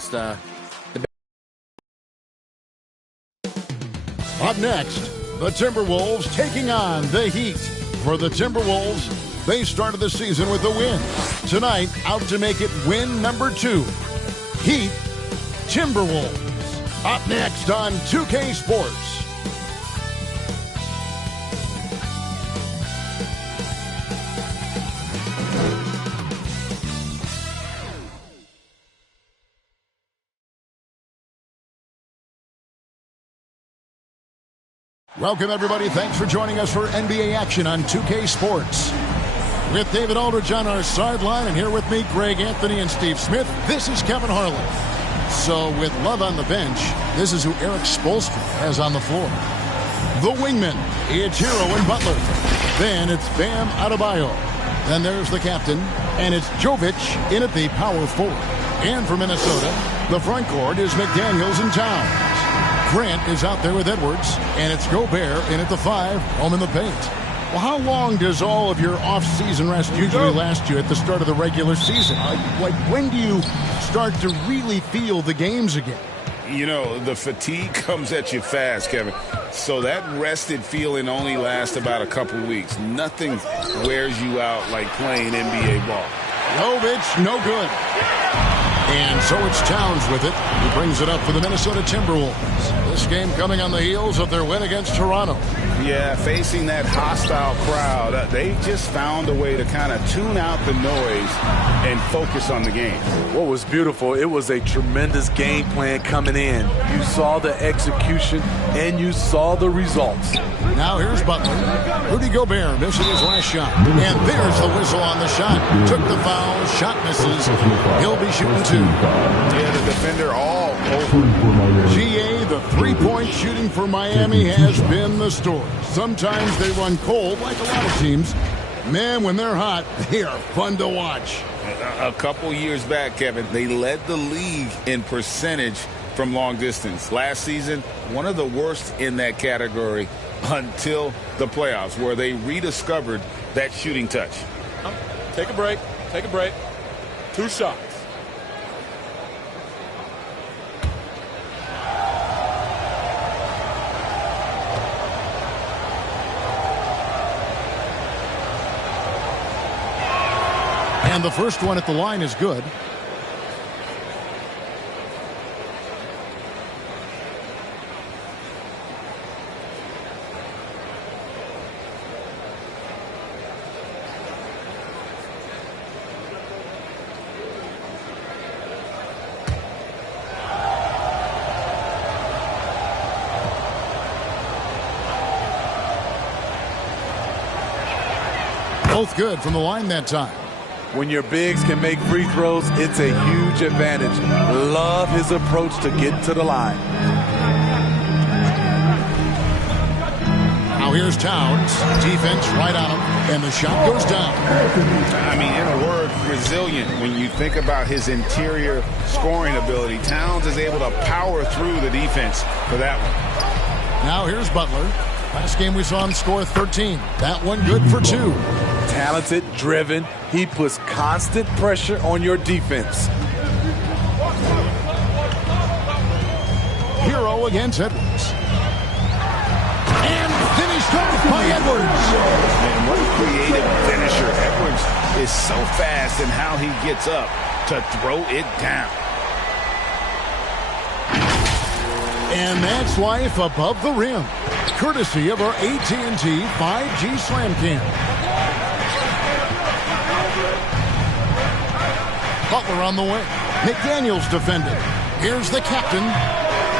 past the. Up next, the Timberwolves taking on the Heat. For the Timberwolves, they started the season with a win. Tonight, out to make it win number 2. Heat, Timberwolves. Up next on 2K Sports. Welcome, everybody. Thanks for joining us for NBA action on 2K Sports. With David Aldridge on our sideline, and here with me, Greg Anthony and Steve Smith, this is Kevin Harlan. So, with Love on the bench, this is who Eric Spoelstra has on the floor. The wingmen, it's Hero and Butler. Then it's Bam Adebayo. Then there's the captain, and it's Jovic in at the power forward. And for Minnesota, the front court is McDaniels and Towns. Grant is out there with Edwards, and it's Gobert in at the 5, home in the paint. Well, how long does all of your off-season rest usually last you at the start of the regular season? Like, when do you start to really feel the games again? You know, the fatigue comes at you fast, Kevin. So that rested feeling only lasts about a couple weeks. Nothing wears you out like playing NBA ball. Jovic, no good. And so it's Towns with it. He brings it up for the Minnesota Timberwolves. This game coming on the heels of their win against Toronto. Yeah, facing that hostile crowd, they just found a way to kind of tune out the noise and focus on the game. What was beautiful, it was a tremendous game plan coming in. You saw the execution, and you saw the results. Now here's Butler. Rudy Gobert missing his last shot. And there's the whistle on the shot. Took the foul, shot misses. He'll be shooting 2. Yeah, the defender all over. GA, the three-point shooting for Miami has been the story. Sometimes they run cold like a lot of teams. Man, when they're hot, they are fun to watch. A couple years back, Kevin, they led the league in percentage from long distance. Last season, one of the worst in that category until the playoffs, where they rediscovered that shooting touch. Take a break. Take a break. 2 shots. And the first one at the line is good. Both good from the line that time. When your bigs can make free throws, it's a huge advantage. Love his approach to get to the line. Now here's Towns. Defense right on him, and the shot goes down. I mean, in a word, resilient. When you think about his interior scoring ability, Towns is able to power through the defense for that one. Now here's Butler. Last game we saw him score 13. That one good for 2. Talented, driven. He puts constant pressure on your defense. Hero against Edwards. And finished off by Edwards. Man, what a creative finisher. Edwards is so fast in how he gets up to throw it down. And that's life above the rim. Courtesy of our AT&T 5G Slam Cam. Butler on the way. McDaniels defended. Here's the captain.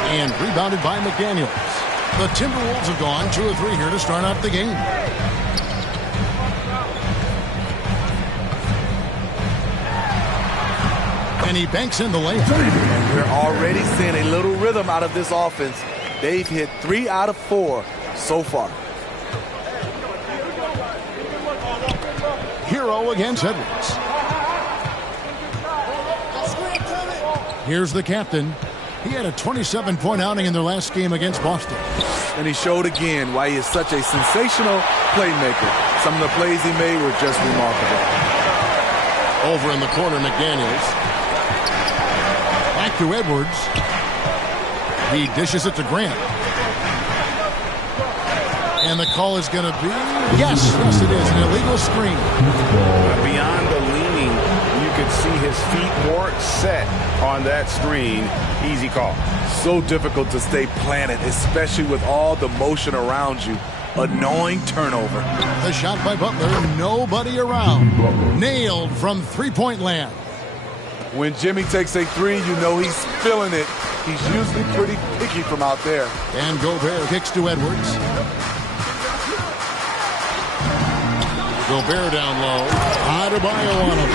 And rebounded by McDaniels. The Timberwolves have gone 2 of 3 here to start out the game. And he banks in the layup. And we're already seeing a little rhythm out of this offense. They've hit 3 out of 4 so far. Hero against Edwards. Here's the captain. He had a 27-point outing in their last game against Boston. And he showed again why he is such a sensational playmaker. Some of the plays he made were just remarkable. Over in the corner, McDaniels. Back to Edwards. He dishes it to Grant. And the call is going to be, yes, it is, an illegal screen. Beyond the leaning, you could see his feet more set on that screen. Easy call. So difficult to stay planted, especially with all the motion around you. Annoying turnover. The shot by Butler, nobody around. Nailed from three-point land. When Jimmy takes a three, you know he's feeling it. He's usually pretty picky from out there. And Gobert kicks to Edwards. Gobert down low. Adebayo on him.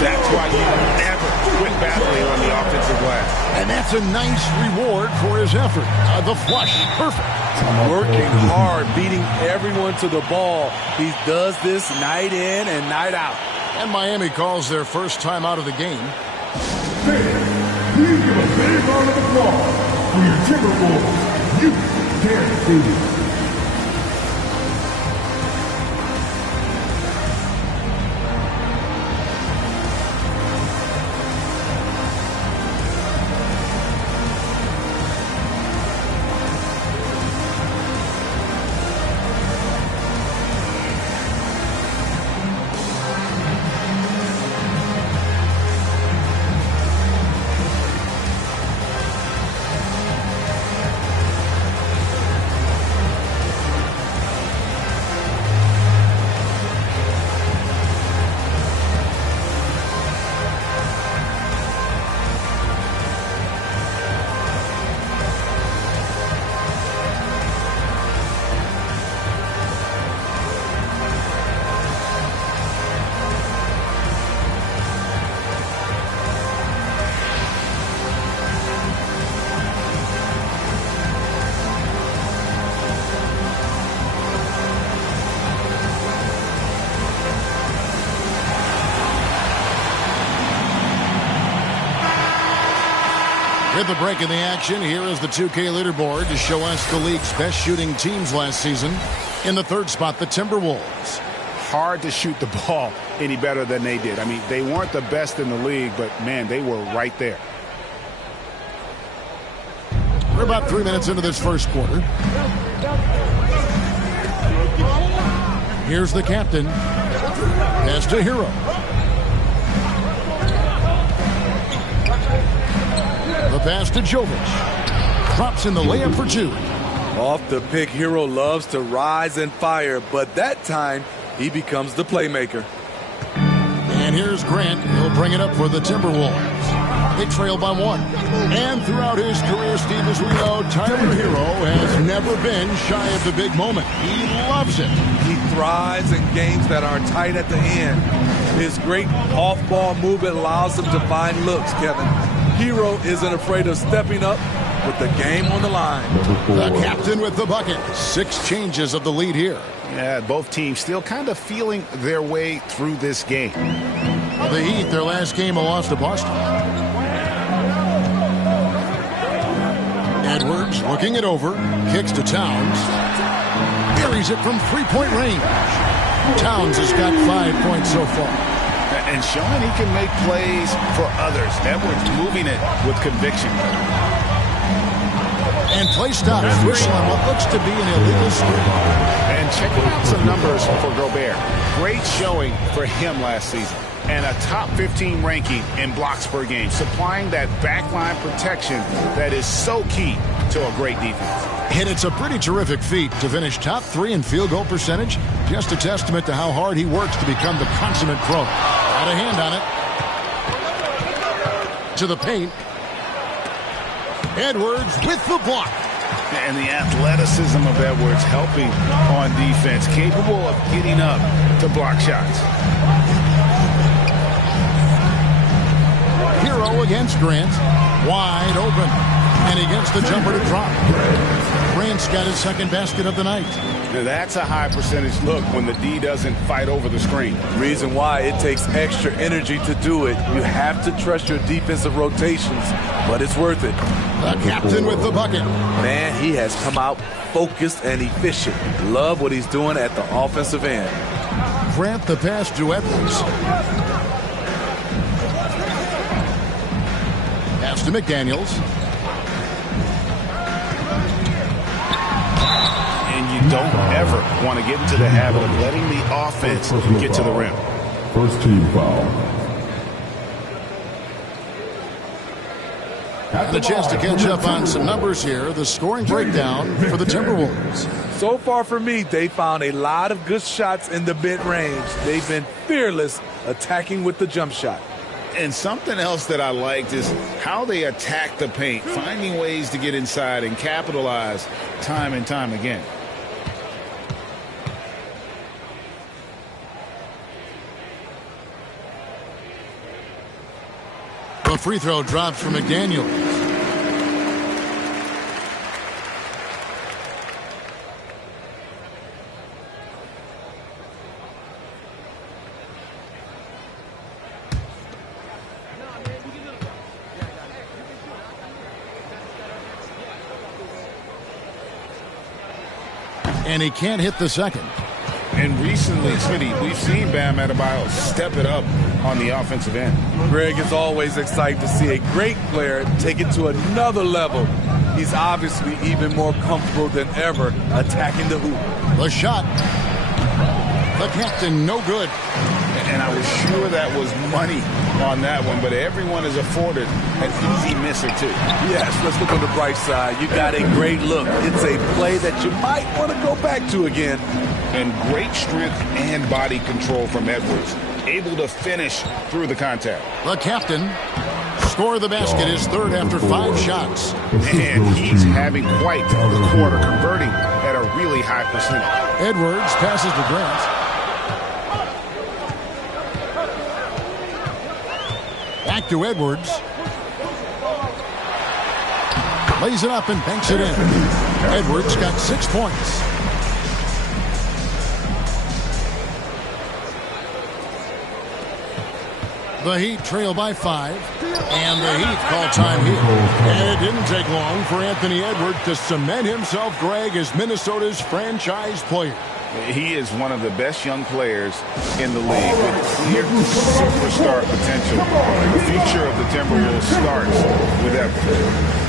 That's why you never quit battling on the offensive glass. And that's a nice reward for his effort. The flush, perfect. Working hard, beating everyone to the ball. He does this night in and night out. And Miami calls their first time out of the game. Please give a big round of applause for your Timberwolves. You can't see. With the break in the action, here is the 2K leaderboard to show us the league's best shooting teams last season. In the third spot, the Timberwolves. Hard to shoot the ball any better than they did. I mean, they weren't the best in the league, but, man, they were right there. We're about 3 minutes into this first quarter. Here's the captain. Pass to Hero. The pass to Jovic. Drops in the layup for two. Off the pick, Hero loves to rise and fire, but that time he becomes the playmaker. And here's Grant. He'll bring it up for the Timberwolves. They trail by one. And throughout his career, Steve, as we know, Tyler Hero has never been shy of the big moment. He loves it. He thrives in games that are tight at the end. His great off-ball movement allows him to find looks, Kevin. Hero isn't afraid of stepping up with the game on the line. The captain with the bucket. 6 changes of the lead here. Yeah, both teams still kind of feeling their way through this game. The Heat, their last game, a loss to Boston. Edwards looking it over. Kicks to Towns. Buries it from three-point range. Towns has got 5 points so far. And showing he can make plays for others. Edwards moving it with conviction. And play stops. Whistle on what looks to be an illegal screen. And checking out some numbers for Gobert. Great showing for him last season. And a top 15 ranking in blocks per game. Supplying that backline protection that is so key to a great defense. And it's a pretty terrific feat to finish top 3 in field goal percentage. Just a testament to how hard he works to become the consummate pro. Got a hand on it. To the paint. Edwards with the block. And the athleticism of Edwards helping on defense. Capable of getting up to block shots. Hero against Grant. Wide open. And he gets the jumper to drop. Grant's got his second basket of the night. Now that's a high percentage look when the D doesn't fight over the screen. Reason why it takes extra energy to do it. You have to trust your defensive rotations, but it's worth it. The captain with the bucket. Man, he has come out focused and efficient. Love what he's doing at the offensive end. Grant the pass to Edwards. Pass to McDaniels. And you don't ever want to get into the habit of letting the offense get to the rim. First team foul. And a chance to catch up on some numbers here. The scoring breakdown for the Timberwolves. So far for me, they found a lot of good shots in the mid-range. They've been fearless attacking with the jump shot. And something else that I liked is how they attack the paint, finding ways to get inside and capitalize time and time again. A free throw drops for McDaniels. And he can't hit the second. And recently, Smitty, we've seen Bam Adebayo step it up on the offensive end. Greg is always excited to see a great player take it to another level. He's obviously even more comfortable than ever attacking the hoop. The shot. The captain, no good. And I was sure that was money on that one, but everyone is afforded an easy misser, too. Yes, let's look on the bright side. You got a great look. It's a play that you might want to go back to again. And great strength and body control from Edwards. Able to finish through the contact. The captain score the basket, his third after 5 shots. And he's having quite the quarter, converting at a really high percentage. Edwards passes to Grant. Back to Edwards. Lays it up and banks it in. Edwards got 6 points. The Heat trail by 5. And the Heat call time here. And it didn't take long for Anthony Edwards to cement himself, Greg, as Minnesota's franchise player. He is one of the best young players in the league with clear superstar potential. The future of the Timberwolves starts with Edwards.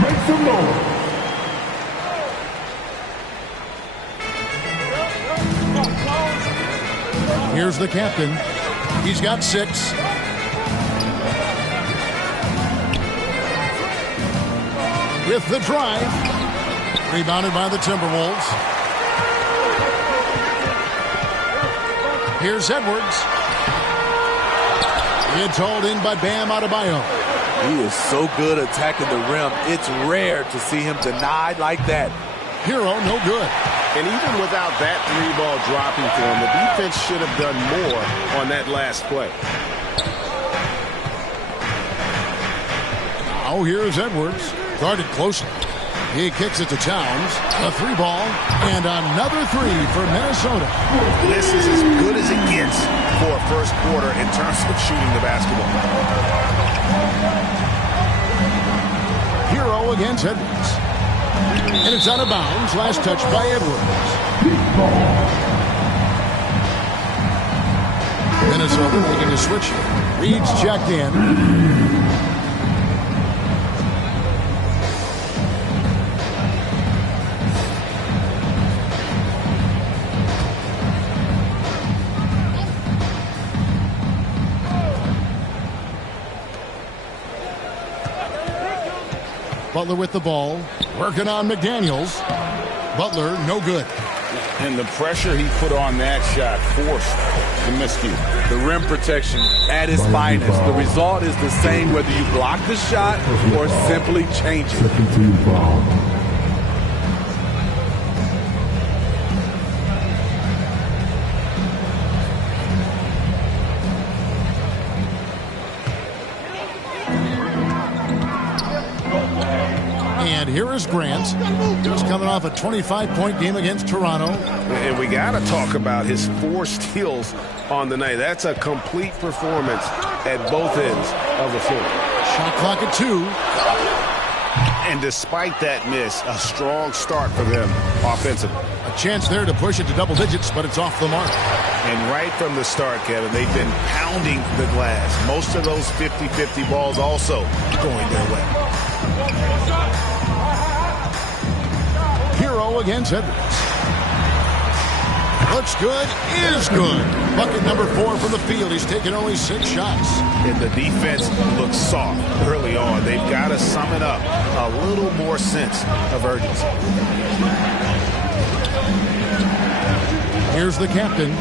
Make some noise. Here's the captain. He's got 6. With the drive. Rebounded by the Timberwolves. Here's Edwards. It's hauled in by Bam Adebayo. He is so good attacking the rim. It's rare to see him denied like that. Hero, no good. And even without that 3-ball dropping for him, the defense should have done more on that last play. Now here's Edwards. Guarded closely. He kicks it to Towns. A 3-ball and another 3 for Minnesota. This is as good as it gets for a first quarter in terms of shooting the basketball. Hero against Edwards. And it's out of bounds. Last touch by Edwards. Minnesota making a switch here. Reed's checked in. Butler with the ball. Working on McDaniels. Butler, no good. And the pressure he put on that shot forced the miscue. The rim protection at its finest. The result is the same whether you block the shot or simply change it. Second team foul. And here is Grant. He's coming off a 25-point game against Toronto. And we got to talk about his 4 steals on the night. That's a complete performance at both ends of the floor. Shot clock at 2. And despite that miss, a strong start for them offensively. A chance there to push it to double digits, but it's off the mark. And right from the start, Kevin, they've been pounding the glass. Most of those 50-50 balls also going their way. Hero against Edwards. Looks good, is good. Bucket number 4 from the field. He's taken only 6 shots. And the defense looks soft early on. They've got to sum it up. A little more sense of urgency. Here's the captain.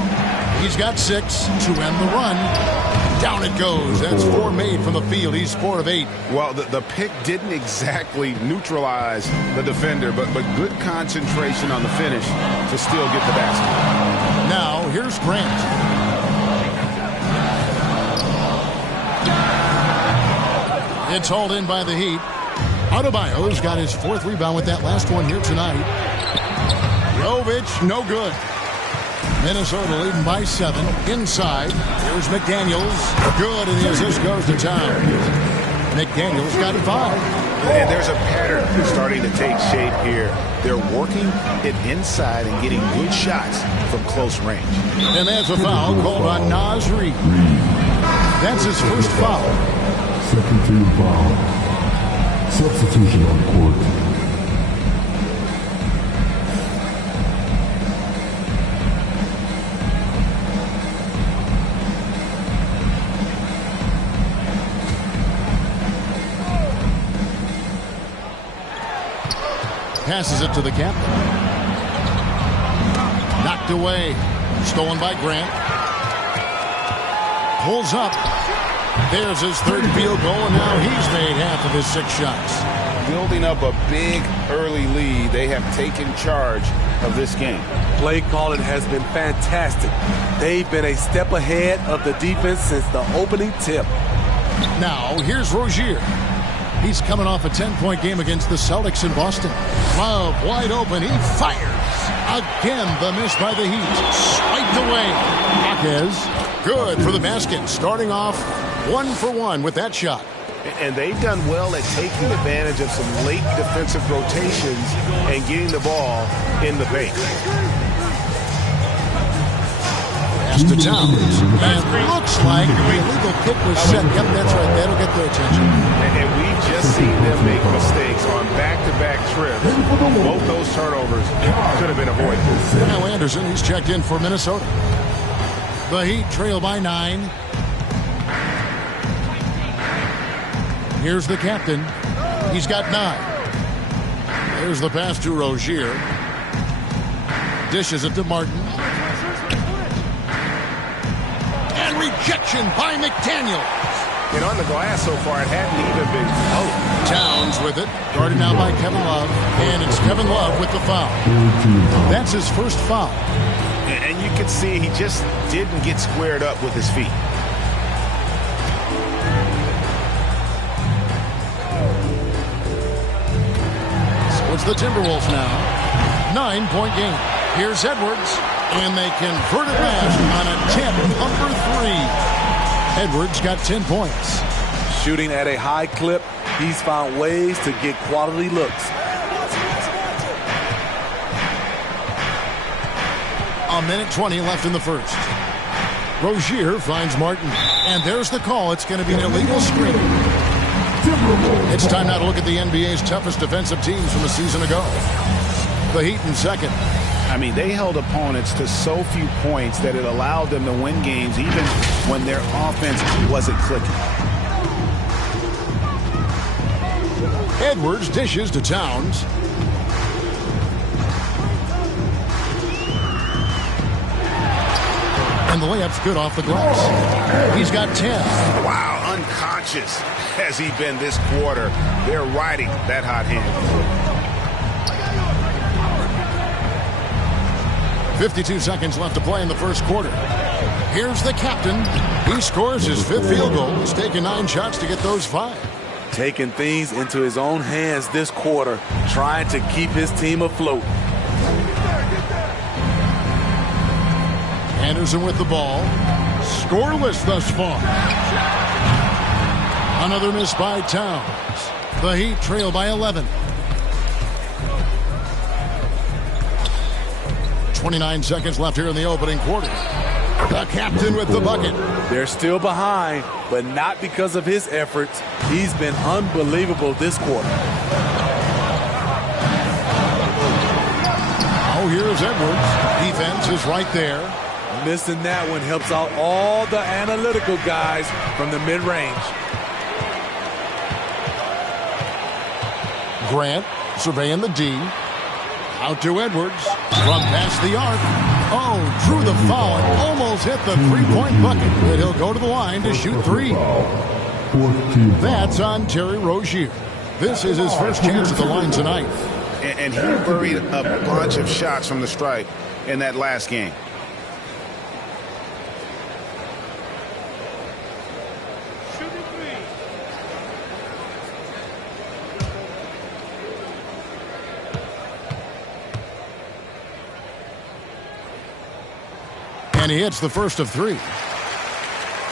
He's got 6 to end the run. Down it goes. That's 4 made from the field. He's 4 of 8. Well, the pick didn't exactly neutralize the defender, but good concentration on the finish to still get the basket. Now, here's Grant. It's hauled in by the Heat. Adebayo's got his 4th rebound with that last one here tonight. Jovic, no good. Minnesota leading by 7. Inside, here's McDaniels. Good, and the assist goes to Towns. McDaniels got 5. And there's a pattern starting to take shape here. They're working it inside and getting good shots from close range. And that's a foul called on Naz Reid. That's his first foul. Second team foul. Substitution on court. Passes it to the captain. Knocked away. Stolen by Grant. Pulls up. There's his 3rd field goal, and now he's made half of his 6 shots. Building up a big early lead, they have taken charge of this game. Play calling has been fantastic. They've been a step ahead of the defense since the opening tip. Now, here's Rozier. He's coming off a 10-point game against the Celtics in Boston. Love wide open. He fires. Again, the miss by the Heat. Swiped away. Marquez, good for the basket. Starting off 1 for 1 with that shot. And they've done well at taking advantage of some late defensive rotations and getting the ball in the paint. Pass to Towns. And looks like the illegal kick was set. Yep, that's right. That'll get their attention. And we've just seen them make mistakes on back-to-back trips. Both those turnovers could have been avoided. Now Anderson, he's checked in for Minnesota. The Heat trail by 9. Here's the captain. He's got 9. There's the pass to Rozier. Dishes it to Martin. And rejection by McDaniels. And on the glass so far, it hadn't even been out. Towns with it. Guarded now by Kevin Love. And it's Kevin Love with the foul. That's his first foul. And you can see he just didn't get squared up with his feet. So it's the Timberwolves now. 9-point game. Here's Edwards. And they convert it back on attempt number 3. Edwards got 10 points. Shooting at a high clip, he's found ways to get quality looks. A minute 20 left in the first. Rozier finds Martin. And there's the call. It's going to be an illegal screen. It's time now to look at the NBA's toughest defensive teams from a season ago. The Heat in second. I mean, they held opponents to so few points that it allowed them to win games even when their offense wasn't clicking. Edwards dishes to Towns. And the layup's good off the glass. He's got 10. Wow, unconscious has he been this quarter. They're riding that hot hand. 52 seconds left to play in the first quarter. Here's the captain. He scores his 5th field goal. He's taken 9 shots to get those 5. Taking things into his own hands this quarter, trying to keep his team afloat. Anderson with the ball. Scoreless thus far. Another miss by Towns. The Heat trail by 11. 29 seconds left here in the opening quarter. The captain with the bucket. They're still behind, but not because of his efforts. He's been unbelievable this quarter. Oh, here's Edwards. Defense is right there. Missing that one helps out all the analytical guys from the mid-range. Grant surveying the D. Out to Edwards. From past the arc. Oh, drew the foul and almost hit the three-point bucket. But he'll go to the line to shoot 3. That's on Terry Rozier. This is his first chance at the line tonight. And he buried a bunch of shots from the stripe in that last game. And he hits the first of 3.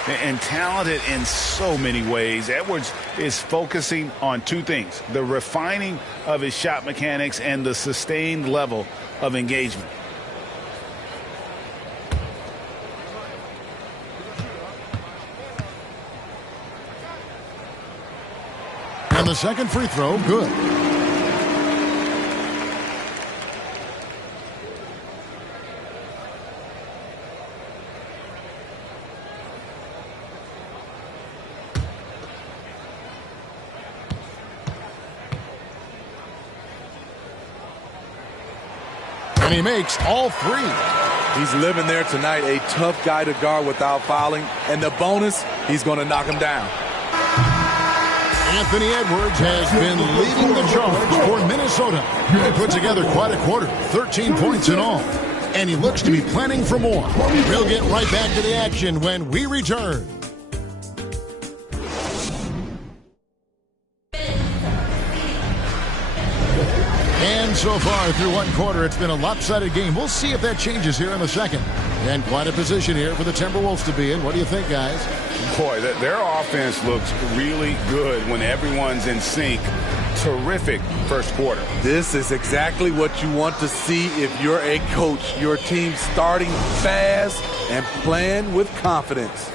And talented in so many ways. Edwards is focusing on 2 things: the refining of his shot mechanics and the sustained level of engagement. And the second free throw, good. And he makes all 3. He's living there tonight, a tough guy to guard without fouling. And the bonus, he's going to knock him down. Anthony Edwards has been leading the charge for Minnesota. He put together quite a quarter, 13 points in all. And he looks to be planning for more. We'll get right back to the action when we return. And so far through one quarter, it's been a lopsided game. We'll see if that changes here in the second. And quite a position here for the Timberwolves to be in. What do you think, guys? Boy, their offense looks really good when everyone's in sync. Terrific first quarter. This is exactly what you want to see if you're a coach. Your team starting fast and playing with confidence.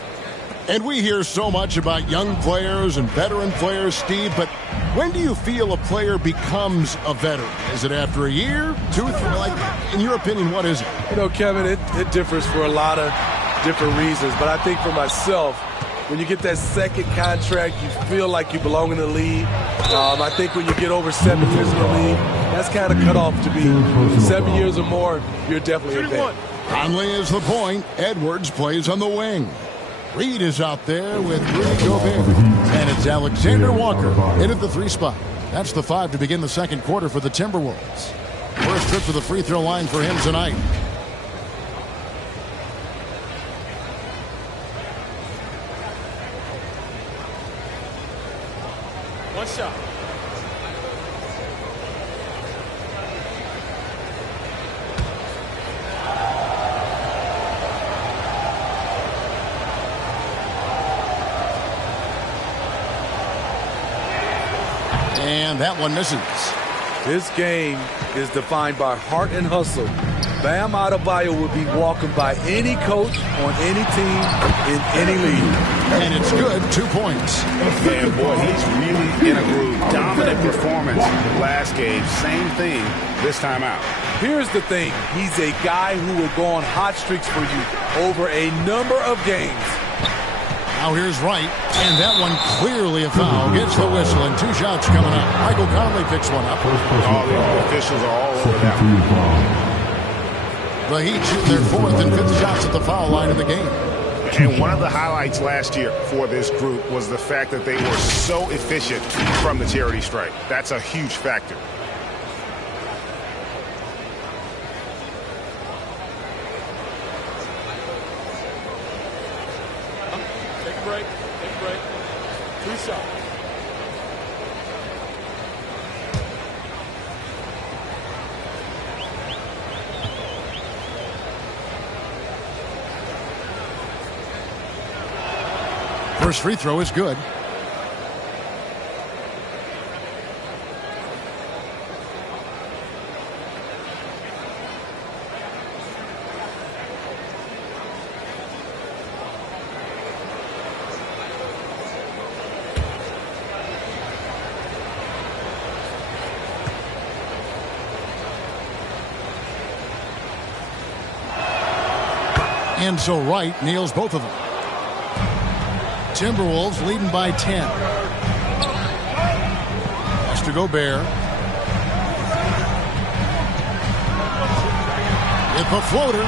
And we hear so much about young players and veteran players, Steve, but when do you feel a player becomes a veteran? Is it after a year, 2, 3? Like, in your opinion, what is it? You know, Kevin, it differs for a lot of different reasons. But I think for myself, when you get that second contract, you feel like you belong in the league. I think when you get over 7 years in the league, that's kind of cut off to be 7 years or more, you're definitely a vet. Conley is the point. Edwards plays on the wing. Reed is out there with Rudy Gobert. And it's Alexander Walker in at the 3 spot. That's the 5 to begin the second quarter for the Timberwolves. First trip to the free throw line for him tonight. One shot. And that one misses. This game is defined by heart and hustle. Bam Adebayo would be walking by any coach on any team in any league. And it's good, 2 points. And boy, he's really in a groove. Dominant performance last game. Same thing this time out. Here's the thing. He's a guy who will go on hot streaks for you over a number of games. Now here's Wright, and that one clearly a foul. Gets the whistle, and 2 shots coming up. Michael Conley picks one up. All the officials are all over that one. The Heat shoot their 4th and 5th shots at the foul line of the game. And one of the highlights last year for this group was the fact that they were so efficient from the charity stripe. That's a huge factor. Take a break. Take a break. 3 shots. First free throw is good. And so Wright nails both of them. Timberwolves leading by 10. Pass to Gobert. With a floater.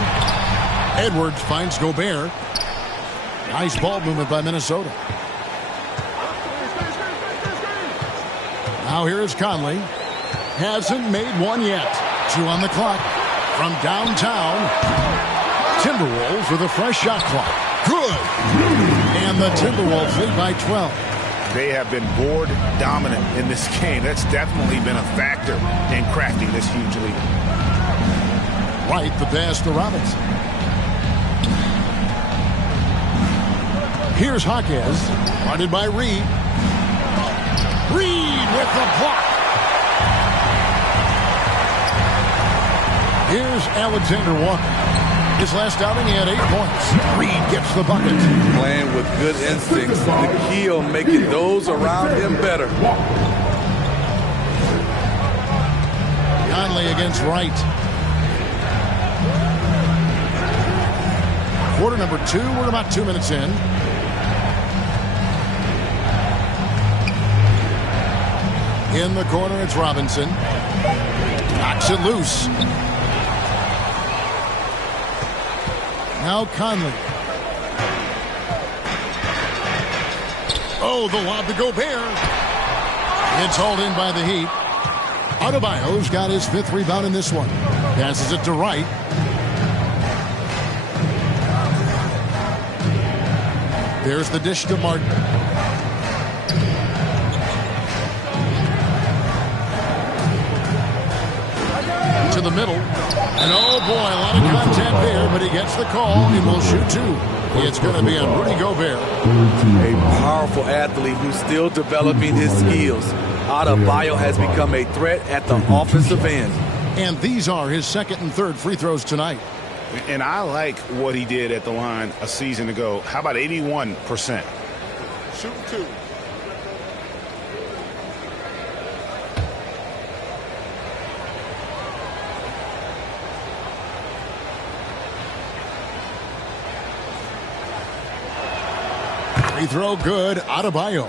Edwards finds Gobert. Nice ball movement by Minnesota. Now here is Conley. Hasn't made one yet. 2 on the clock. From downtown. Timberwolves with a fresh shot clock. Good. And the Timberwolves lead by 12. They have been board dominant in this game. That's definitely been a factor in crafting this huge lead. Right, the pass to Robinson. Here's Jaquez, guarded by Reed. Reed with the block. Here's Alexander Walker. His last outing, he had 8 points. Reed gets the bucket. Playing with good instincts. The key on making those around him better. Conley against Wright. Quarter number 2. We're about 2 minutes in. In the corner, it's Robinson. Knocks it loose. Now Conley. Oh, the lob to Gobert. It's hauled in by the Heat. Adebayo's got his 5th rebound in this one. Passes it to Wright. There's the dish to Martin. To the middle. And oh boy, a lot of contact there, but he gets the call and will shoot 2. It's going to be on Rudy Gobert. A powerful athlete who's still developing his skills. Adebayo has become a threat at the offensive end. And these are his 2nd and 3rd free throws tonight. And I like what he did at the line a season ago. How about 81%? Shooting 2. Free throw good. Adebayo.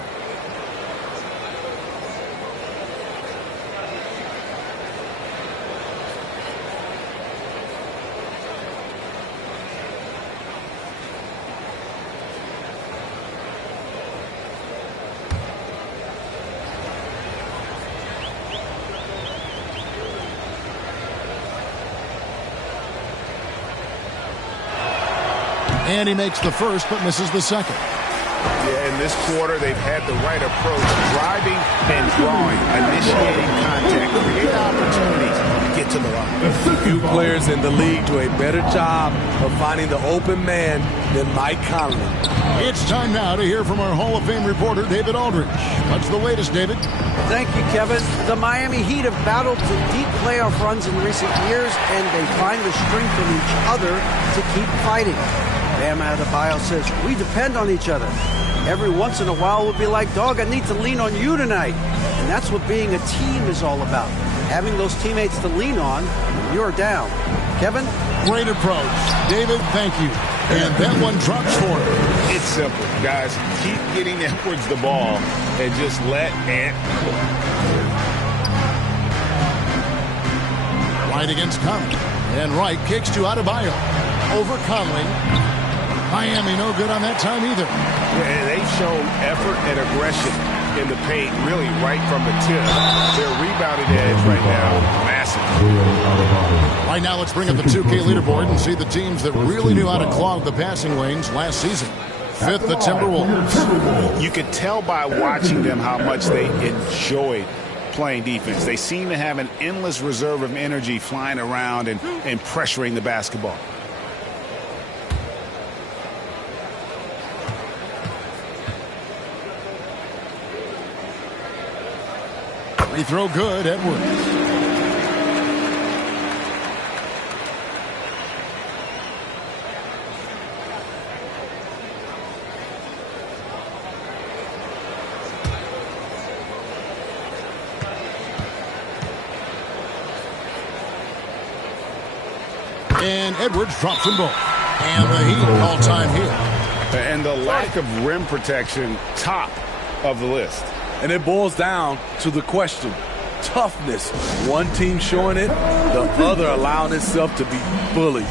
And he makes the first but misses the second. Yeah, in this quarter, they've had the right approach. Driving and drawing, initiating contact, create opportunities, get to the line. Few players in the league do a better job of finding the open man than Mike Conley. It's time now to hear from our Hall of Fame reporter, David Aldridge. What's the latest, David? Thank you, Kevin. The Miami Heat have battled to deep playoff runs in recent years, and they find the strength in each other to keep fighting. Bam Adebayo says, we depend on each other. Every once in a while we'll be like, dog, I need to lean on you tonight. And that's what being a team is all about. Having those teammates to lean on when you're down. Kevin? Great approach. David, thank you. And that one drops for him. It's simple, guys. Keep getting Edwards the ball and just let Ant cook. Wright against Conley. And Wright kicks to Adebayo. Over Conley. Miami no good on that time either. Yeah, they've shown effort and aggression in the paint, really right from the tip. Their rebounding edge right now, massive. Right now, let's bring up the 2K leaderboard and see the teams that really knew how to clog the passing lanes last season. Fifth, the Timberwolves. You could tell by watching them how much they enjoyed playing defense. They seem to have an endless reserve of energy flying around and pressuring the basketball. Free throw good, Edwards. And Edwards drops them both. And the Heat all time here. And the lack of rim protection, top of the list. And it boils down to the question, toughness. One team showing it, the other allowing itself to be bullied.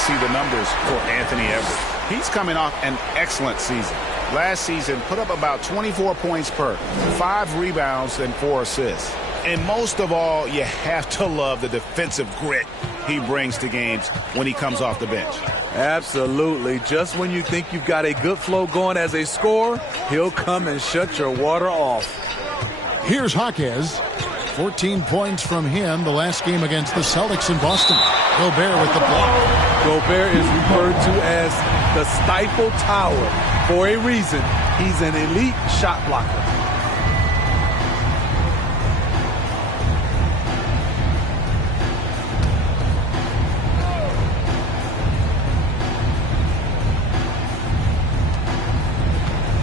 See the numbers for Anthony Edwards. He's coming off an excellent season. Last season, put up about 24 points per, 5 rebounds, and 4 assists. And most of all, you have to love the defensive grit he brings to games when he comes off the bench. Absolutely. Just when you think you've got a good flow going as a scorer, he'll come and shut your water off. Here's Jaquez. 14 points from him the last game against the Celtics in Boston. Gobert with the block. Gobert is referred to as the Stifle Tower for a reason. He's an elite shot blocker.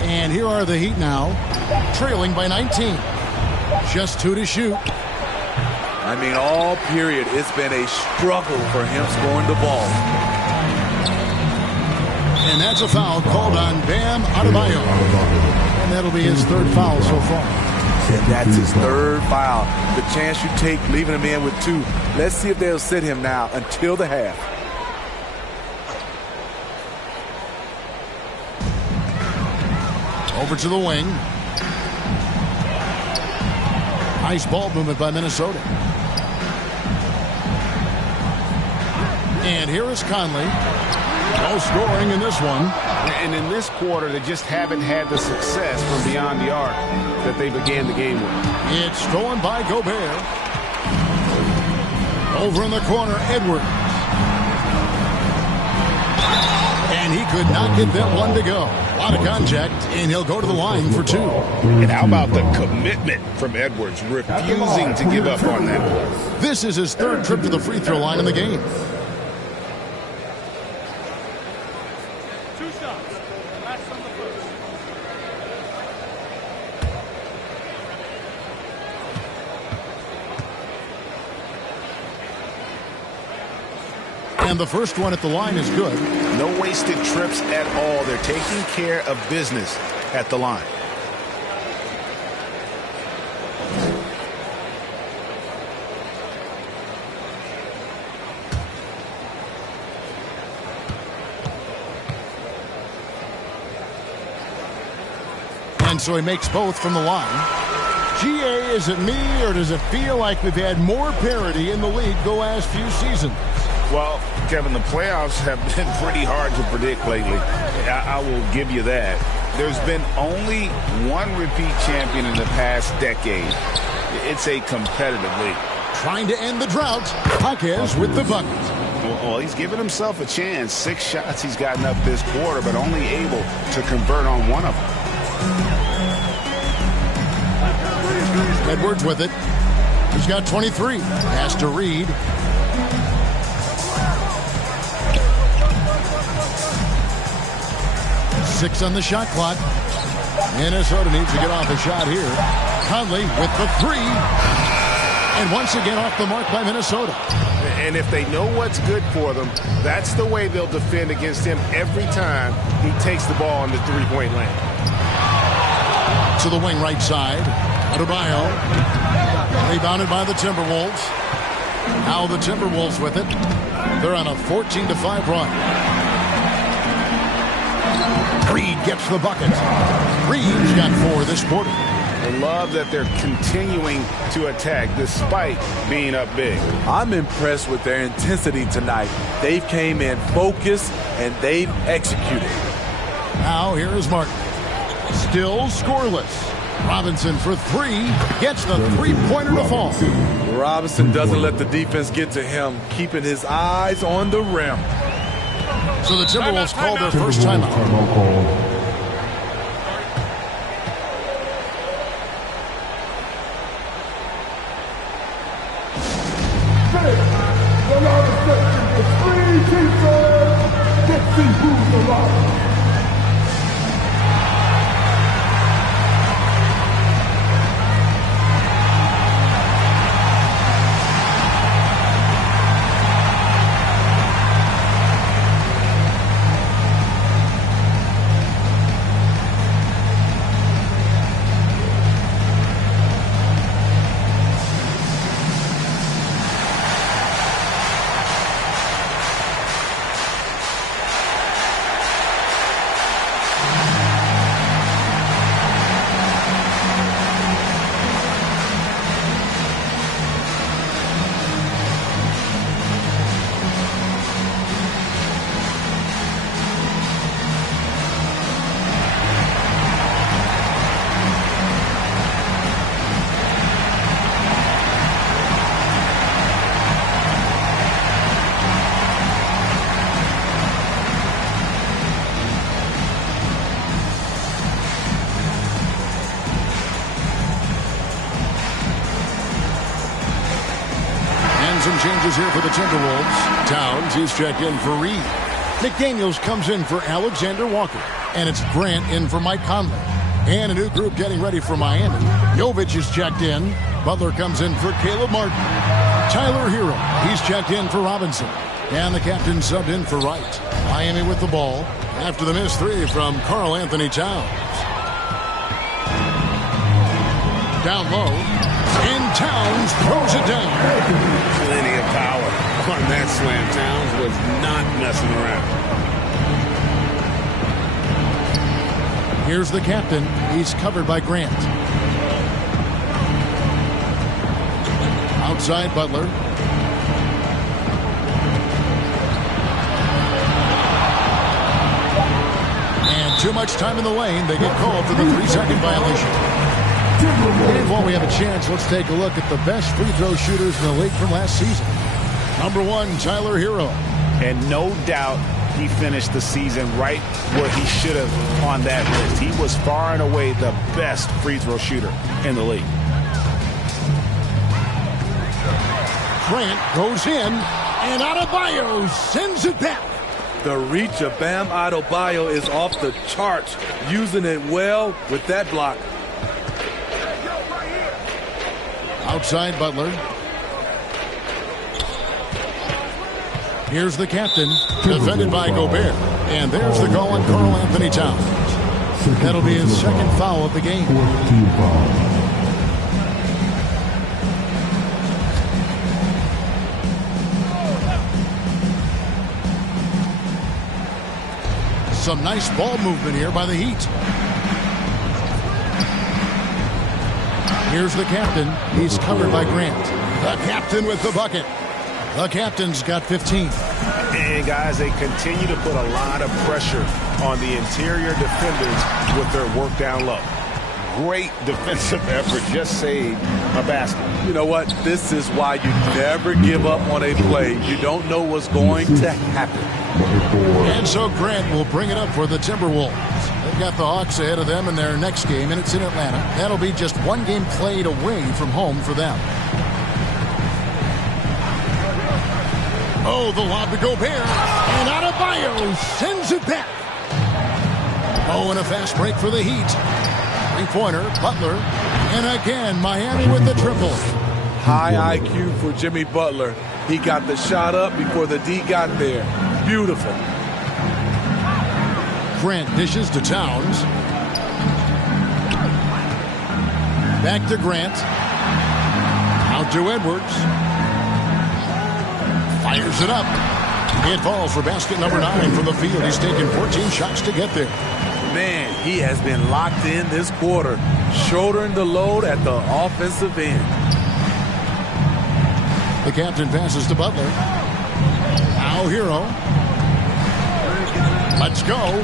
And here are the Heat now, trailing by 19. Just 2 to shoot. I mean, all period, it's been a struggle for him scoring the ball. And that's a foul called on Bam Adebayo. And that'll be his 3rd foul so far. And that's his 3rd foul. The chance you take leaving him in with 2. Let's see if they'll sit him now until the half. Over to the wing. Nice ball movement by Minnesota. And here is Conley. No scoring in this one. And in this quarter, they just haven't had the success from beyond the arc that they began the game with. It's stolen by Gobert. Over in the corner, Edwards. And he could not get that one to go. A lot of contact, and he'll go to the line for 2. And how about the commitment from Edwards, refusing to give up on that. This is his 3rd trip to the free throw line in the game. And the first one at the line is good. No wasted trips at all. They're taking care of business at the line. And so he makes both from the line. GA, is it me, or does it feel like we've had more parity in the league the last few seasons? Well, Kevin, the playoffs have been pretty hard to predict lately. I will give you that. There's been only one repeat champion in the past decade. It's a competitive league. Trying to end the drought, Jaquez with the bucket. Well, he's given himself a chance. 6 shots he's gotten up this quarter, but only able to convert on one of them. Edwards with it. He's got 23. Has to Reed. Six on the shot clock. Minnesota needs to get off a shot here. Conley with the 3. And once again off the mark by Minnesota. And if they know what's good for them, that's the way they'll defend against him every time he takes the ball in the three-point lane. To the wing right side. Adebayo. Rebounded by the Timberwolves. Now the Timberwolves with it. They're on a 14-5 run. Reed gets the bucket. Reed's got 4 this quarter. I love that they're continuing to attack despite being up big. I'm impressed with their intensity tonight. They've came in focused and they've executed. Now here is Martin. Still scoreless. Robinson for 3. Gets the three-pointer to fall. Robinson doesn't let the defense get to him, keeping his eyes on the rim. So the Timberwolves call their first timeout. Let's see who's alive. Some changes here for the Timberwolves. Towns, he's checked in for Reed. McDaniels comes in for Alexander Walker. And it's Grant in for Mike Conley. And a new group getting ready for Miami. Jovic is checked in. Butler comes in for Caleb Martin. Tyler Hero, he's checked in for Robinson. And the captain subbed in for Wright. Miami with the ball after the missed 3 from Karl Anthony Towns. Down low. And Towns throws it down. Plenty of power on that slam. Towns was not messing around. Here's the captain. He's covered by Grant. Outside Butler. And too much time in the lane. They get called for the 3-second violation. And while we have a chance, let's take a look at the best free throw shooters in the league from last season. Number 1, Tyler Hero. And no doubt he finished the season right where he should have on that list. He was far and away the best free throw shooter in the league. Grant goes in, and Adebayo sends it back. The reach of Bam Adebayo is off the charts, using it well with that block. Outside Butler. Here's the captain, defended by Gobert. And there's the goal on Karl Anthony Towns. That'll be his second foul of the game. Fourth team foul. Some nice ball movement here by the Heat. Here's the captain. He's covered by Grant. The captain with the bucket. The captain's got 15. And guys, they continue to put a lot of pressure on the interior defenders with their work down low. Great defensive effort, just saved a basket. You know what? This is why you never give up on a play. You don't know what's going to happen. And so Grant will bring it up for the Timberwolves. They've got the Hawks ahead of them in their next game, and it's in Atlanta. That'll be just one game played away from home for them. Oh, the lob to Gobert. And Adebayo sends it back. Oh, and a fast break for the Heat. Three-pointer, Butler. And again, Miami with the triple. High IQ for Jimmy Butler. He got the shot up before the D got there. Beautiful. Grant dishes to Towns. Back to Grant. Out to Edwards. Fires it up. It falls for basket number 9 from the field. He's taken 14 shots to get there. Man, he has been locked in this quarter, shouldering the load at the offensive end. The captain passes to Butler. Now Hero. Let's go.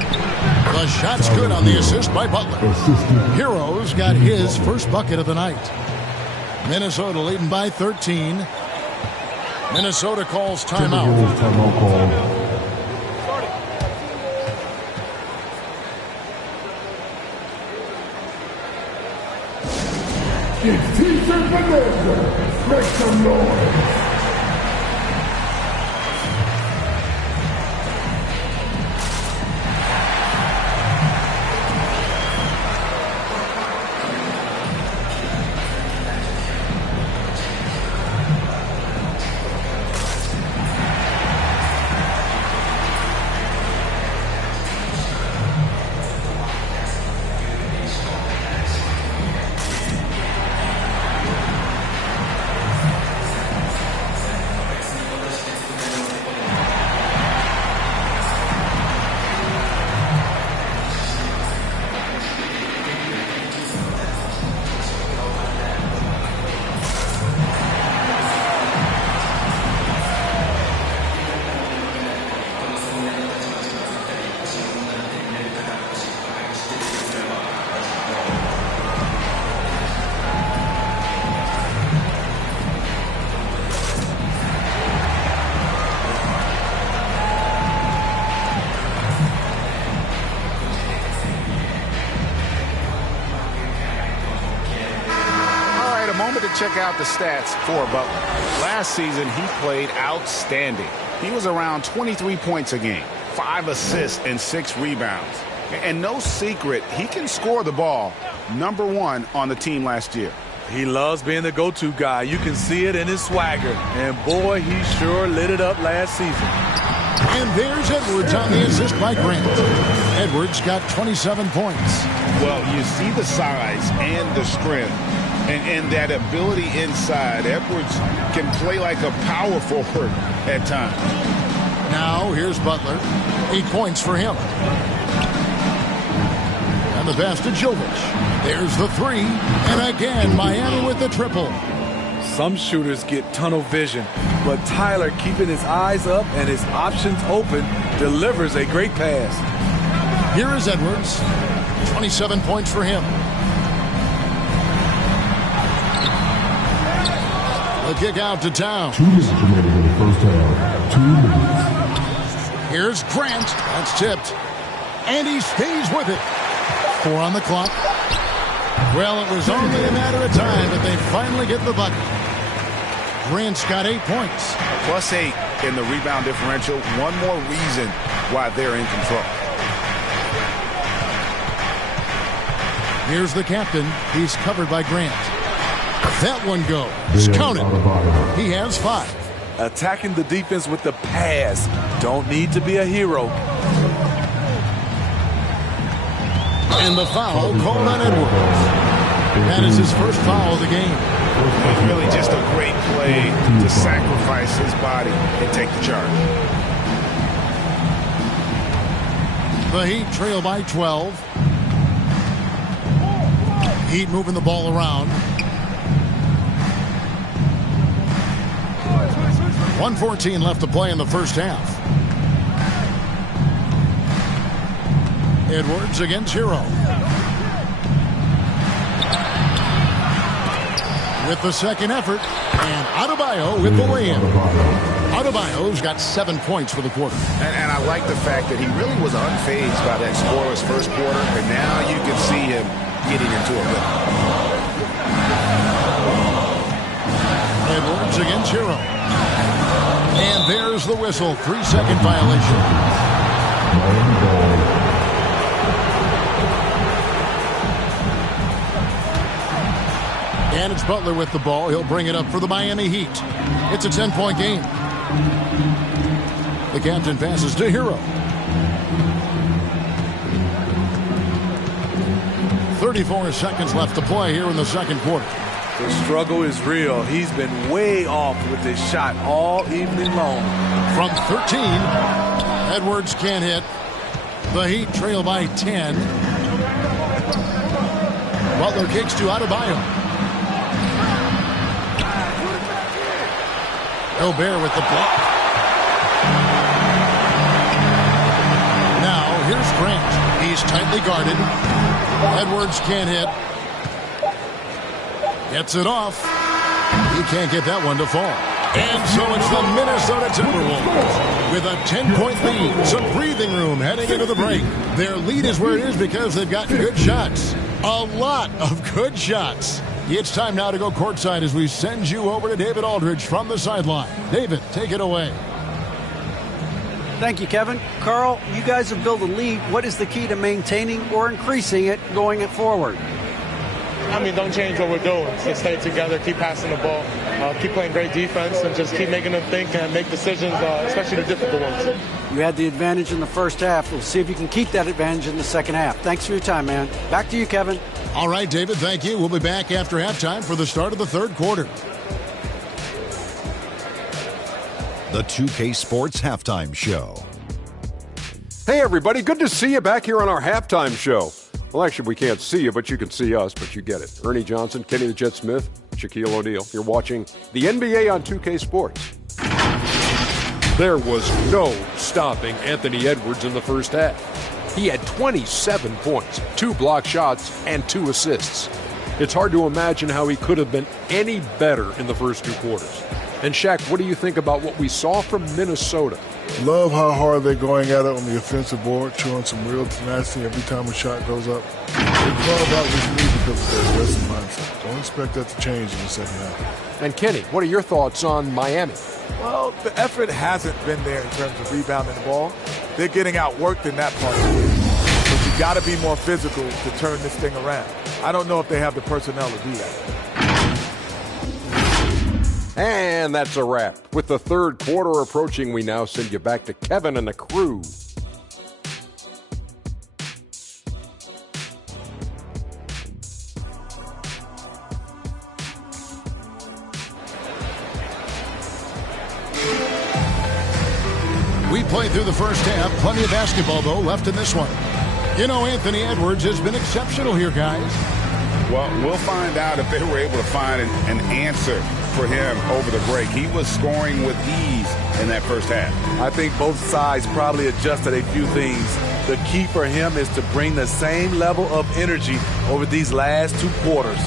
The shot's good on the assist by Butler. Hero's got his first bucket of the night. Minnesota leading by 13. Minnesota calls timeout. Timeout call. It's TJ Bonanza. Make some noise. Check out the stats for Butler. Last season, he played outstanding. He was around 23 points a game, 5 assists, and 6 rebounds. And no secret, he can score the ball. Number 1 on the team last year. He loves being the go-to guy. You can see it in his swagger. And boy, he sure lit it up last season. And there's Edwards on the assist by Grant. Edwards got 27 points. Well, you see the size and the strength. And that ability inside. Edwards can play like a power forward at times. Now here's Butler. 8 points for him. And the pass to Jovic. There's the 3. And again, Miami with the triple. Some shooters get tunnel vision, but Tyler, keeping his eyes up and his options open, delivers a great pass. Here is Edwards. 27 points for him. The kick out to Towns. 2 minutes remaining in the first half. 2 minutes. Here's Grant. That's tipped. And he stays with it. 4 on the clock. Well, it was only a matter of time that they finally get the bucket. Grant's got 8 points. +8 in the rebound differential. One more reason why they're in control. Here's the captain. He's covered by Grant. That one goes. Count it. He has 5. attacking the defense with the pass. Don't need to be a hero. And the foul called on Edwards. That is his first foul of the game. It's really just a great play to sacrifice his body and take the charge. The Heat trail by 12. Heat moving the ball around. 1:14 left to play in the first half. Edwards against Hero. With the second effort, and Adebayo with the lay-in. Adebayo's got 7 points for the quarter. And I like the fact that he really was unfazed by that scoreless first quarter, and now you can see him getting into a rhythm. Edwards against Hero. And there's the whistle. 3-second violation. And it's Butler with the ball. He'll bring it up for the Miami Heat. It's a 10-point game. The captain passes to Hero. 34 seconds left to play here in the second quarter. The struggle is real. He's been way off with this shot all evening long. From 13, Edwards can't hit. The Heat trail by 10. Butler kicks to Adebayo. Gobert with the block. Now, here's Grant. He's tightly guarded. Edwards can't hit. Gets it off. He can't get that one to fall. And so it's the Minnesota Timberwolves with a 10-point lead. Some breathing room heading into the break. Their lead is where it is because they've got good shots. A lot of good shots. It's time now to go courtside as we send you over to David Aldridge from the sideline. David, take it away. Thank you, Kevin. Carl, you guys have built a lead. What is the key to maintaining or increasing it going it forward? I mean, don't change what we're doing. Just stay together, keep passing the ball, keep playing great defense, and just keep making them think and make decisions, especially the difficult ones. You had the advantage in the first half. We'll see if you can keep that advantage in the second half. Thanks for your time, man. Back to you, Kevin. All right, David, thank you. We'll be back after halftime for the start of the third quarter. The 2K Sports Halftime Show. Hey, everybody. Good to see you back here on our halftime show. Well, actually, we can't see you, but you can see us, but you get it. Ernie Johnson, Kenny the Jet Smith, Shaquille O'Neal. You're watching the NBA on 2K Sports. There was no stopping Anthony Edwards in the first half. He had 27 points, 2 block shots, and 2 assists. It's hard to imagine how he could have been any better in the first 2 quarters. And Shaq, what do you think about what we saw from Minnesota? Love how hard they're going at it on the offensive board, showing some real tenacity every time a shot goes up. They carve out this lead because of their aggressive mindset. Don't expect that to change in the second half. And Kenny, what are your thoughts on Miami? Well, the effort hasn't been there in terms of rebounding the ball. They're getting outworked in that part of the game. But you got to be more physical to turn this thing around. I don't know if they have the personnel to do that. And that's a wrap. With the third quarter approaching, we now send you back to Kevin and the crew. We played through the first half. Plenty of basketball, though, left in this one. You know, Anthony Edwards has been exceptional here, guys. Well, we'll find out if they were able to find an answer for him over the break. He was scoring with ease in that first half. I think both sides probably adjusted a few things. The key for him is to bring the same level of energy over these last 2 quarters.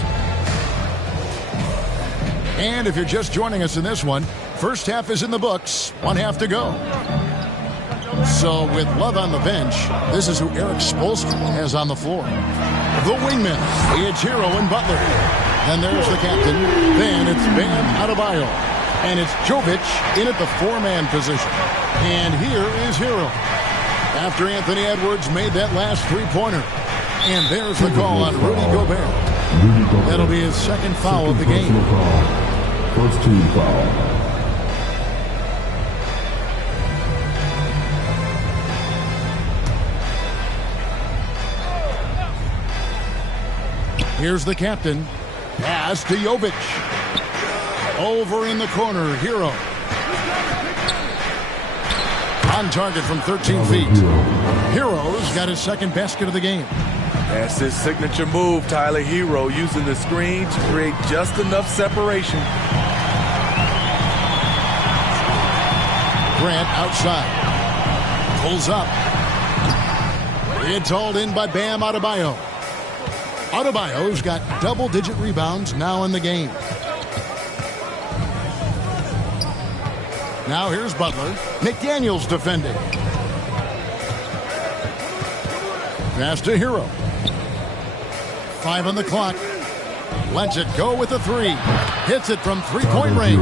And if you're just joining us in this one, first half is in the books. 1 half to go. So with Love on the bench, this is who Eric Spoelstra has on the floor. The wingmen, it's Hero and Butler. Then there's the captain. Then it's Bam Adebayo. And it's Jovic in at the 4-man position. And here is Hero. After Anthony Edwards made that last 3-pointer. And there's the call on Rudy Gobert. That'll be his second foul of the game. First team foul. Here's the captain. Pass to Jovic. Over in the corner, Hero. On target from 13 feet. Hero's got his second basket of the game. That's his signature move, Tyler Hero, using the screen to create just enough separation. Grant outside. Pulls up. It's hauled in by Bam Adebayo. Adebayo's got double-digit rebounds now in the game. Now here's Butler. McDaniels defending. Pass to Hero. 5 on the clock. Lets it go with a 3. Hits it from three-point range.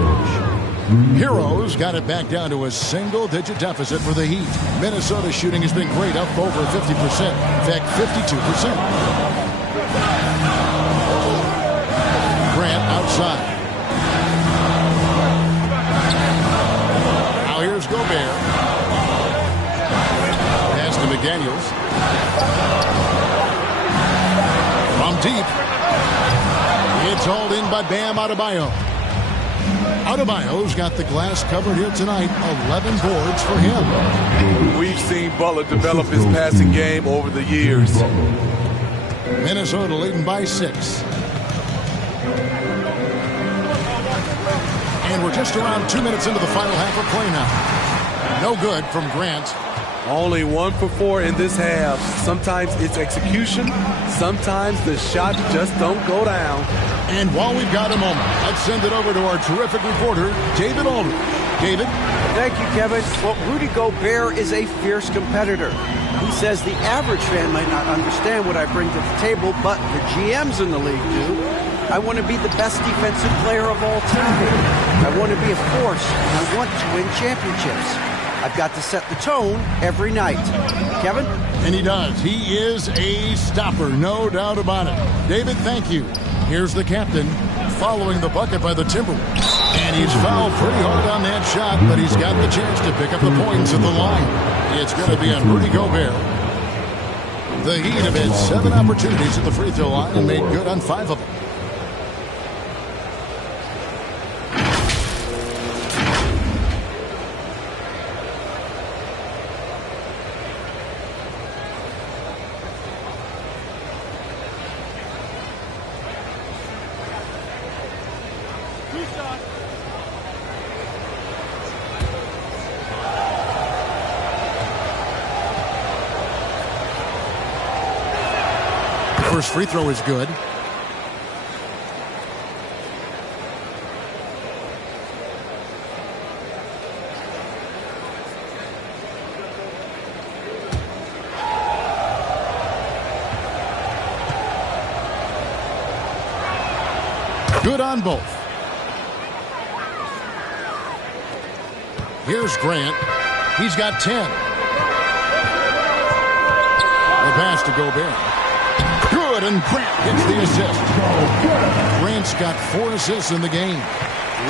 Hero's got it back down to a single-digit deficit for the Heat. Minnesota's shooting has been great, up over 50%. In fact, 52%. Grant outside. Now here's Gobert. Pass to McDaniels. From deep. It's hauled in by Bam Adebayo. Adebayo's got the glass covered here tonight. 11 boards for him. We've seen Butler develop his passing game over the years. Minnesota leading by 6. And we're just around 2 minutes into the final half of play now. No good from Grant. Only 1 for 4 in this half. Sometimes it's execution. Sometimes the shots just don't go down. And while we've got a moment, let's send it over to our terrific reporter, David Aldridge. David? Thank you, Kevin. Well, Rudy Gobert is a fierce competitor. He says the average fan might not understand what I bring to the table, but the GMs in the league do. I want to be the best defensive player of all time. I want to be a force, and I want to win championships. I've got to set the tone every night. Kevin? And he does. He is a stopper, no doubt about it. David, thank you. Here's the captain following the bucket by the Timberwolves. And he's fouled pretty hard on that shot, but he's got the chance to pick up the points at the line. It's going to be on Rudy Gobert. The Heat have had 7 opportunities at the free throw line and made good on 5 of them. First free throw is good. Good on both. Here's Grant. He's got 10. The pass to Gobert. Good, and Grant gets the assist. Grant's got 4 assists in the game.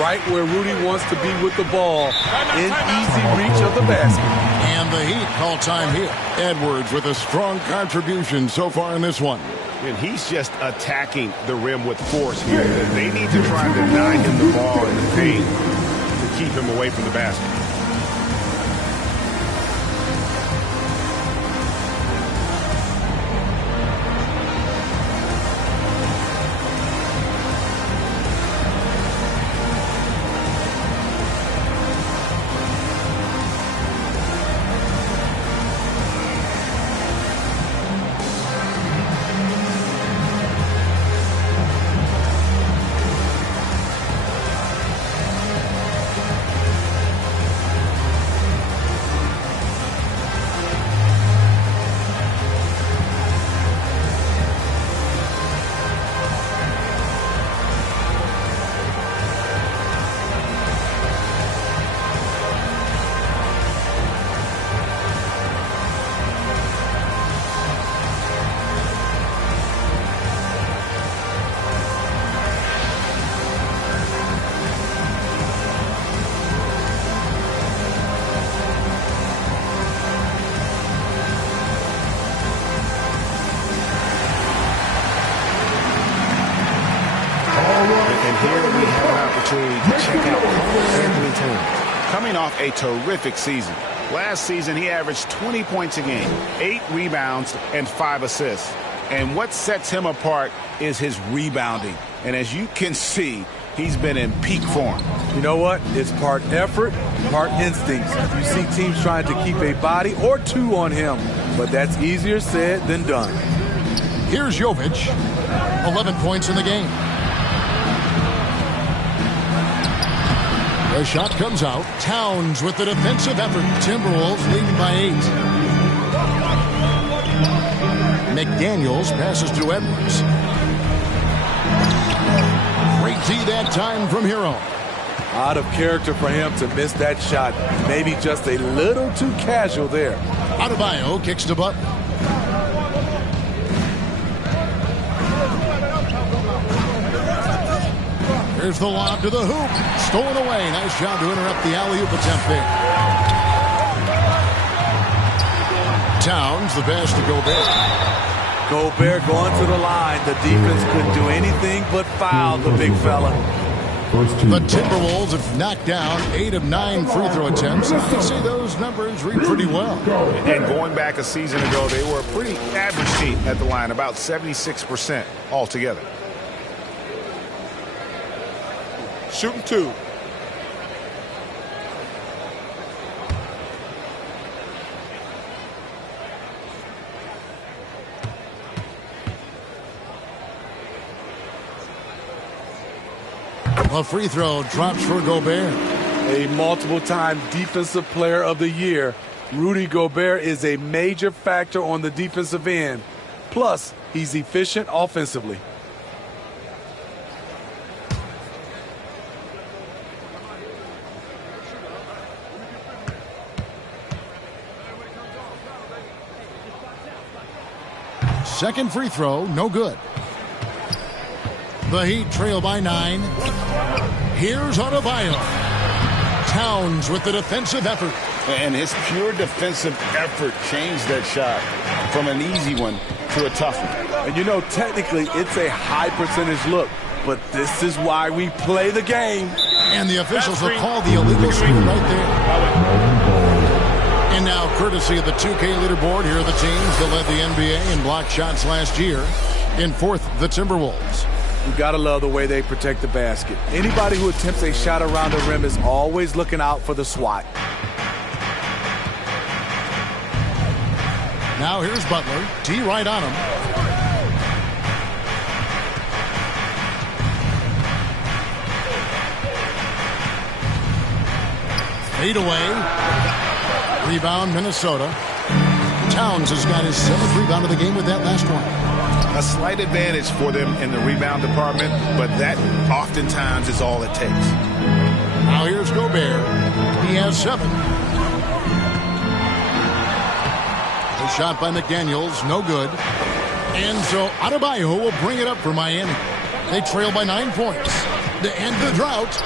Right where Rudy wants to be with the ball, in easy reach of the basket. And the Heat call time here. Edwards with a strong contribution so far in this one. And he's just attacking the rim with force here. They need to try to deny him the ball in the paint to keep him away from the basket. opportunity to check out Anthony Tolles. Coming off a terrific season. Last season, he averaged 20 points a game, 8 rebounds, and 5 assists. And what sets him apart is his rebounding. And as you can see, he's been in peak form. You know what? It's part effort, part instincts. You see teams trying to keep a body or two on him, but that's easier said than done. Here's Jovic, 11 points in the game. The shot comes out. Towns with the defensive effort. Timberwolves leading by 8. McDaniels passes to Edwards. Great D that time from Hero. Out of character for him to miss that shot. Maybe just a little too casual there. Adebayo kicks to Butler. Here's the lob to the hoop. Stolen away. Nice job to interrupt the alley-oop attempt there. Towns, the pass to Gobert. Gobert going to the line. The defense couldn't do anything but foul the big fella. The Timberwolves have knocked down 8 of 9 free throw attempts. I'd say those numbers read pretty well. And going back a season ago, they were a pretty average team at the line, about 76% altogether. Shooting 2. A free throw drops for Gobert. A multiple-time Defensive Player of the Year. Rudy Gobert is a major factor on the defensive end. Plus, he's efficient offensively. Second free throw, no good. The Heat trail by 9. Here's Adebayo. Towns with the defensive effort. And his pure defensive effort changed that shot from an easy one to a tough one. And you know, technically, it's a high percentage look. But this is why we play the game. And the officials have called the illegal screen right there. And now, courtesy of the 2K leaderboard, here are the teams that led the NBA in blocked shots last year. In 4th, the Timberwolves. You gotta love the way they protect the basket. Anybody who attempts a shot around the rim is always looking out for the swat. Now here's Butler. D right on him. Fade away. Rebound, Minnesota. Towns has got his 7th rebound of the game with that last one. A slight advantage for them in the rebound department, but that oftentimes is all it takes. Now here's Gobert. He has 7. The shot by McDaniels, no good. And so Adebayo will bring it up for Miami. They trail by 9 points. To end the drought,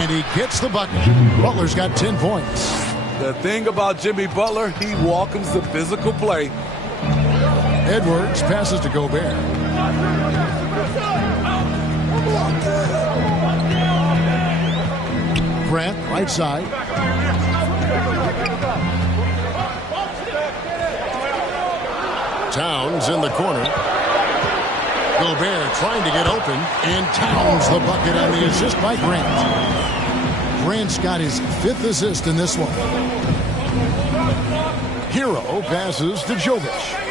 and he gets the bucket. Butler's got 10 points. The thing about Jimmy Butler, he welcomes the physical play. Edwards passes to Gobert. Grant, right side. Towns in the corner. Gobert trying to get open, and Towns the bucket on the assist by Grant. Grant's got his 5th assist in this one. Hero passes to Jovic.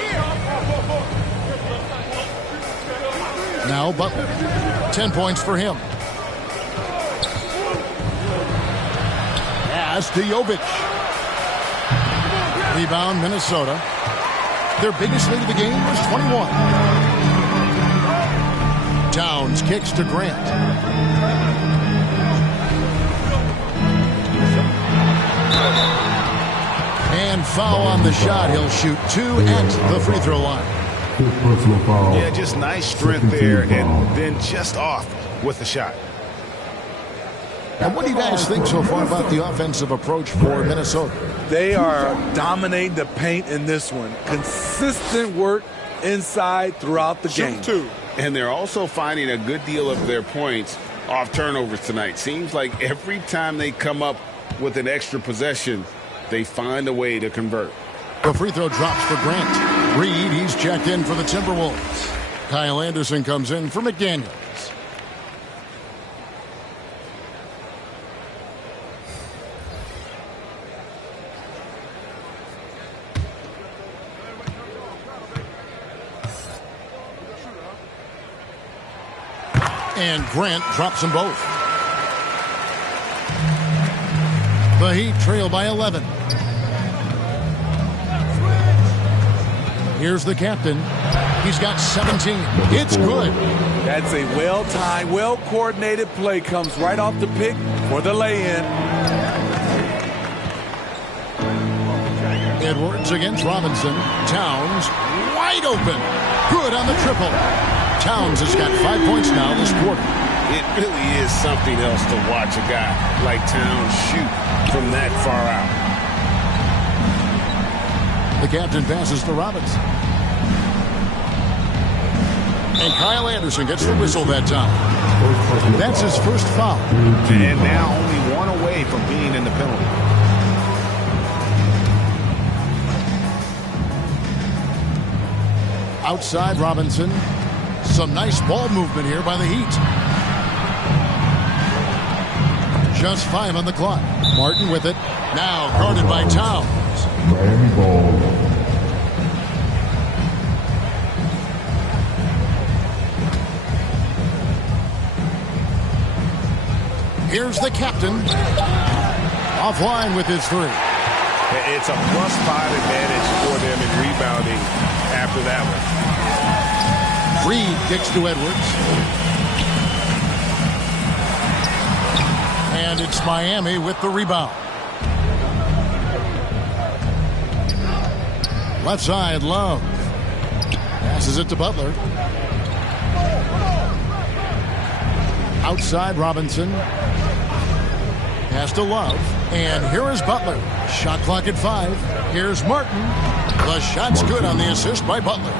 Now Butler. 10 points for him. Pass to Jovic. Rebound, Minnesota. Their biggest lead of the game was 21. Towns kicks to Grant. And foul on the shot. He'll shoot 2 at the free throw line. Yeah, just nice strength there, and then just off with the shot. And what do you guys think so far about the offensive approach for Minnesota? They are dominating the paint in this one. Consistent work inside throughout the game. And they're also finding a good deal of their points off turnovers tonight. Seems like every time they come up with an extra possession, they find a way to convert. The free throw drops for Grant. Reed, he's checked in for the Timberwolves. Kyle Anderson comes in for McDaniels. And Grant drops them both. The Heat trail by 11. Here's the captain. He's got 17. It's good. That's a well-timed, well-coordinated play. Comes right off the pick for the lay-in. Edwards against Robinson. Towns wide open. Good on the triple. Towns has got 5 points now this quarter. It really is something else to watch a guy like Towns shoot from that far out. The captain passes to Robinson. And Kyle Anderson gets the whistle that time. That's his first foul. And now only one away from being in the penalty. Outside Robinson. Some nice ball movement here by the Heat. Just 5 on the clock. Martin with it. Now guarded by Towns. Miami ball. Here's the captain. Offline with his three. It's a +5 advantage for them in rebounding after that one. Reed kicks to Edwards. And it's Miami with the rebound. Left side, Love. Passes it to Butler. Outside, Robinson. Pass to Love. And here is Butler. Shot clock at 5. Here's Martin. The shot's good on the assist by Butler.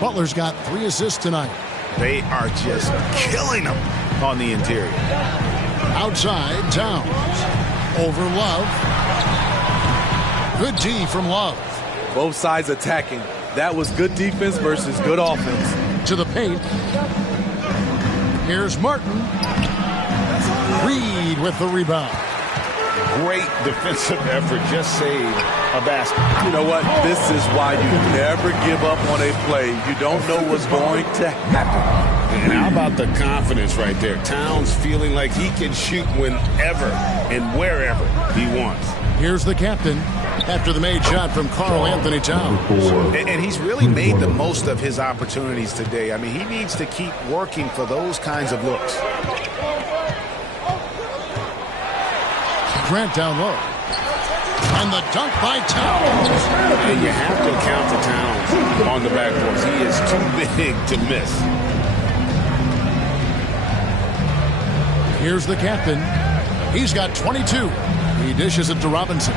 Butler's got 3 assists tonight. They are just killing them on the interior. Outside, Towns. Over Love. Good D from Love. Both sides attacking. That was good defense versus good offense. To the paint. Here's Martin. Reed with the rebound. Great defensive effort. Just saved a basket. You know what? This is why you never give up on a play. You don't know what's going to happen. And how about the confidence right there? Towns feeling like he can shoot whenever and wherever he wants. Here's the captain after the made shot from Karl Anthony Towns. And he's really made the most of his opportunities today. I mean, he needs to keep working for those kinds of looks. Grant down low. And the dunk by Towns. And you have to count to Towns on the backboards. He is too big to miss. Here's the captain. He's got 22. He dishes it to Robinson.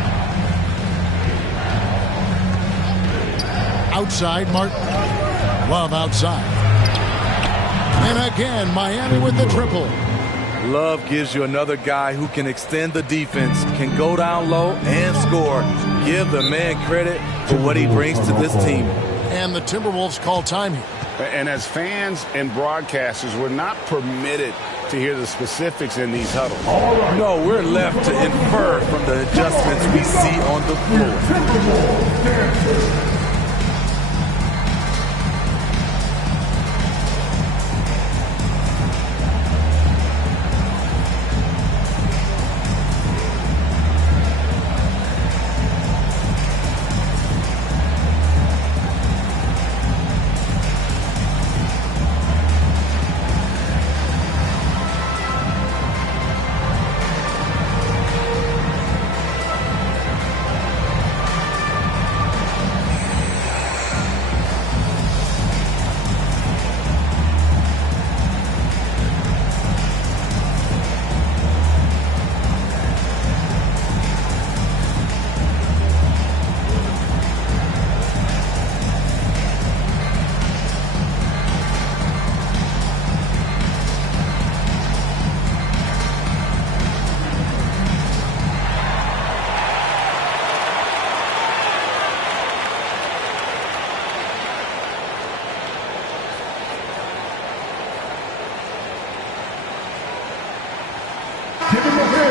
Outside, Martin. Love outside. And again, Miami with the triple. Love gives you another guy who can extend the defense, can go down low and score. Give the man credit for what he brings to this team. And the Timberwolves call time here. And as fans and broadcasters, we're not permitted to hear the specifics in these huddles. No, we're left to infer from the adjustments we see on the floor.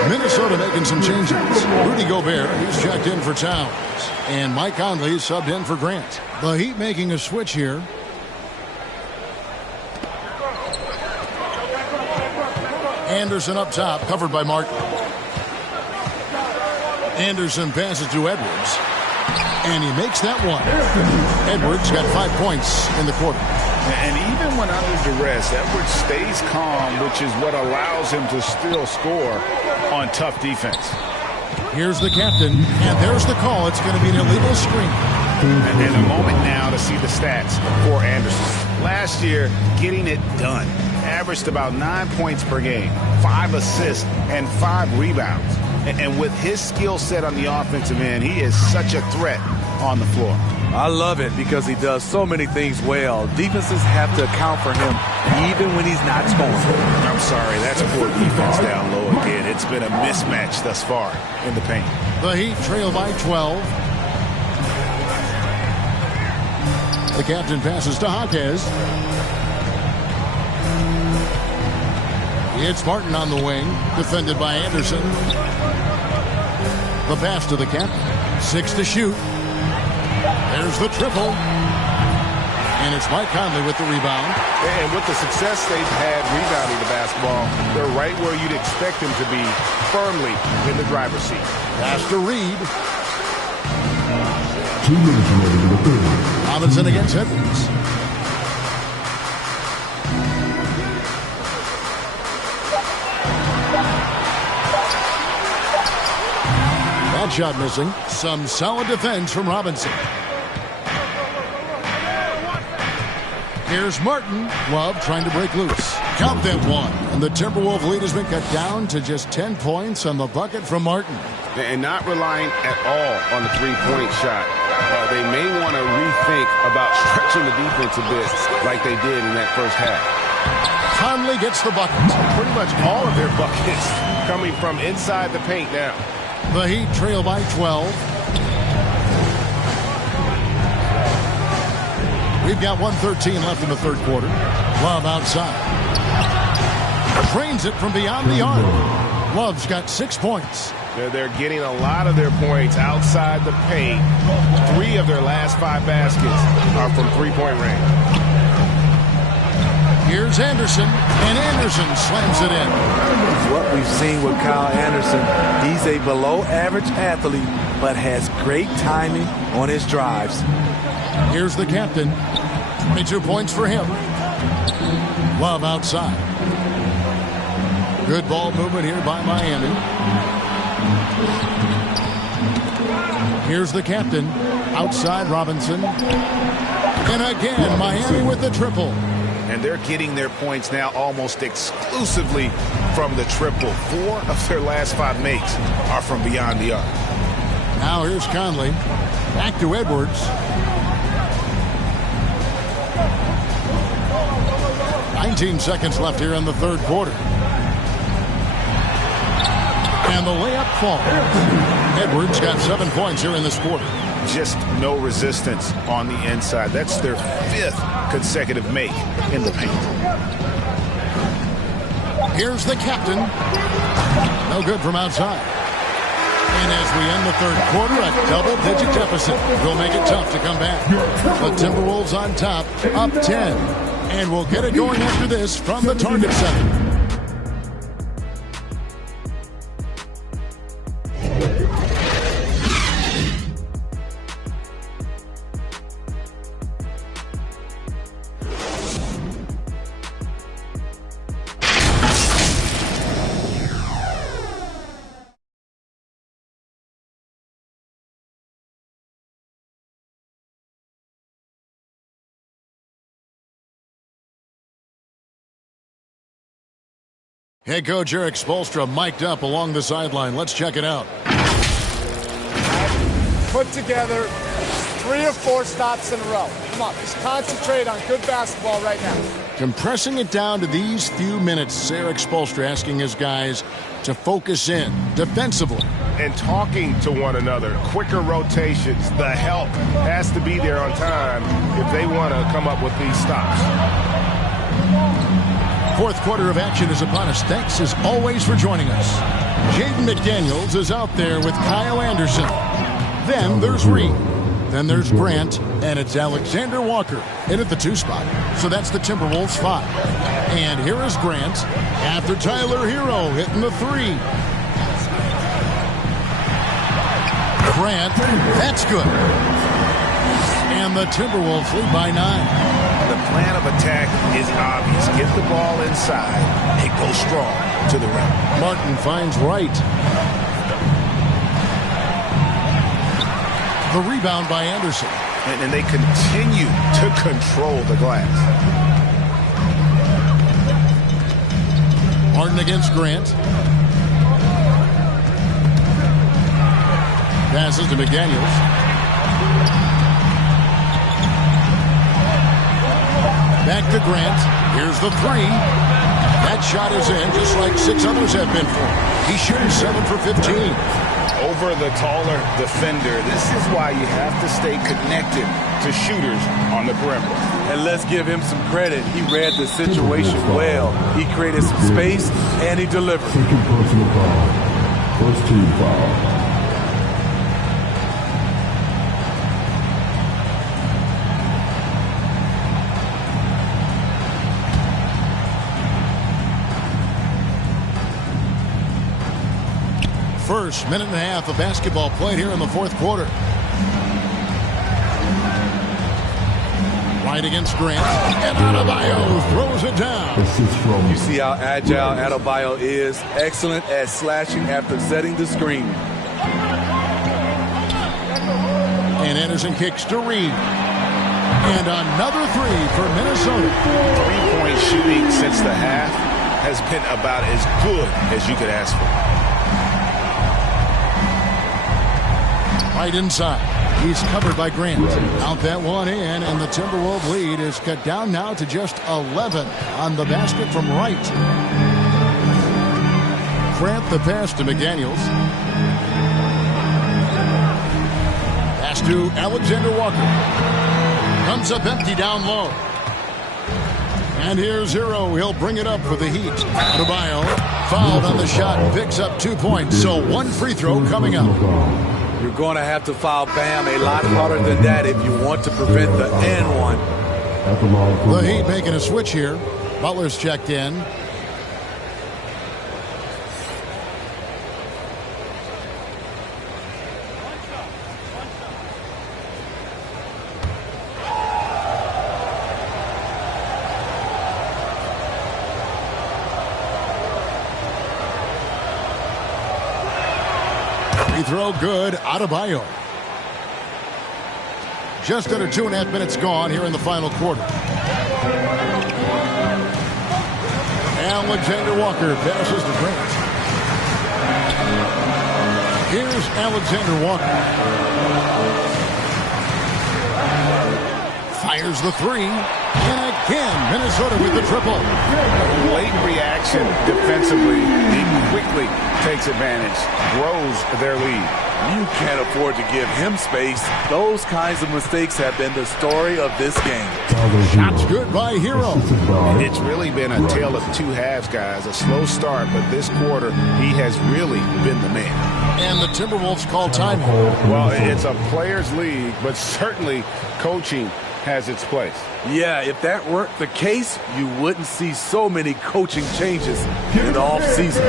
Minnesota making some changes. Rudy Gobert, he's checked in for Towns. And Mike Conley subbed in for Grant. The Heat making a switch here. Anderson up top, covered by Martin. Anderson passes to Edwards. And he makes that one. Edwards got 5 points in the quarter. And even when under duress, Edwards stays calm, which is what allows him to still score on tough defense. Here's the captain, and there's the call. It's going to be an illegal screen. And a moment now to see the stats for Anderson. Last year, getting it done. Averaged about 9 points per game, 5 assists, and 5 rebounds. And with his skill set on the offensive end, he is such a threat on the floor. I love it because he does so many things well. Defenses have to account for him even when he's not scoring. I'm sorry, that's poor defense down low again. It's been a mismatch thus far in the paint. The Heat trail by 12. The captain passes to Jaquez. It's Martin on the wing, defended by Anderson. The pass to the captain. 6 to shoot. There's the triple. And it's Mike Conley with the rebound. And with the success they've had rebounding the basketball, they're right where you'd expect them to be, firmly in the driver's seat. Pass to Reed. 2 minutes remaining in the third. Robinson against Edwards. That shot missing. Some solid defense from Robinson. Here's Martin. Love trying to break loose. Count that one. And the Timberwolves lead has been cut down to just 10 points on the bucket from Martin. And not relying at all on the three-point shot. They may want to rethink about stretching the defense a bit like they did in that first half. Conley gets the bucket. Pretty much all of their buckets coming from inside the paint now. The Heat trail by 12. We've got 1:13 left in the third quarter. Love outside. Drains it from beyond the arc. Love's got 6 points. They're getting a lot of their points outside the paint. 3 of their last 5 baskets are from three-point range. Here's Anderson, and Anderson slams it in. What we've seen with Kyle Anderson, he's a below-average athlete, but has great timing on his drives. Here's the captain. 22 points for him. Love outside. Good ball movement here by Miami. Here's the captain. Outside Robinson. And again, Miami with the triple. And they're getting their points now almost exclusively from the triple. 4 of their last 5 makes are from beyond the arc. Now here's Conley. Back to Edwards. 19 seconds left here in the third quarter. And the layup falls. Edwards got 7 points here in this quarter. Just no resistance on the inside. That's their 5th consecutive make in the paint. Here's the captain. No good from outside. And as we end the third quarter, a double-digit deficit will make it tough to come back. The Timberwolves on top, up 10. And we'll get it going after this from the Target Center. Head coach Erik Spoelstra mic'd up along the sideline. Let's check it out. Put together 3 or 4 stops in a row. Come on, just concentrate on good basketball right now. Compressing it down to these few minutes, Erik Spoelstra asking his guys to focus in defensively. And talking to one another, quicker rotations, the help has to be there on time if they want to come up with these stops. Fourth quarter of action is upon us. Thanks as always for joining us. Jaden McDaniels is out there with Kyle Anderson. Then there's Reed. Then there's Grant, and it's Alexander Walker in at the 2 spot. So that's the Timberwolves 5. And here is Grant after Tyler Hero hitting the 3. Grant, that's good. And the Timberwolves lead by 9. The plan of attack is obvious. Get the ball inside and go strong to the rim. Martin finds Wright. The rebound by Anderson. And they continue to control the glass. Martin against Grant. Passes to McDaniels. Back to Grant. Here's the 3. That shot is in, just like 6 others have been for him. He's shooting 7 for 15. Over the taller defender. This is why you have to stay connected to shooters on the perimeter. And let's give him some credit. He read the situation well. He created some space, and he delivered. Second personal foul. First team foul. First minute and a half of basketball played here in the 4th quarter. Right against Grant. And Adebayo throws it down. You see how agile Adebayo is. Excellent at slashing after setting the screen. And Anderson kicks to Reed. And another 3 for Minnesota. 3-point shooting since the half has been about as good as you could ask for. Right inside. He's covered by Grant. Out that one in, and the Timberwolves lead is cut down now to just 11 on the basket from Wright. Grant the pass to McDaniels. Pass to Alexander Walker. Comes up empty down low. And here's Hero. He'll bring it up for the Heat. Adebayo fouled on the shot. Picks up 2 points. So 1 free throw coming up. You're going to have to foul Bam a lot harder than that if you want to prevent the N1. The Heat making a switch here. Butler's checked in. Throw good. Adebayo. Just under 2.5 minutes gone here in the final quarter. Alexander Walker passes to Grant. Here's Alexander Walker. Fires the 3. And again, Minnesota with the triple. Late reaction defensively. He quickly takes advantage, grows their lead. You can't afford to give him space. Those kinds of mistakes have been the story of this game. Shots good by Hero. It's really been a tale of 2 halves, guys. A slow start, but this quarter, he has really been the man. And the Timberwolves call timeout. Well, it's a players' league, but certainly coaching has its place. Yeah, if that weren't the case, you wouldn't see so many coaching changes in the offseason.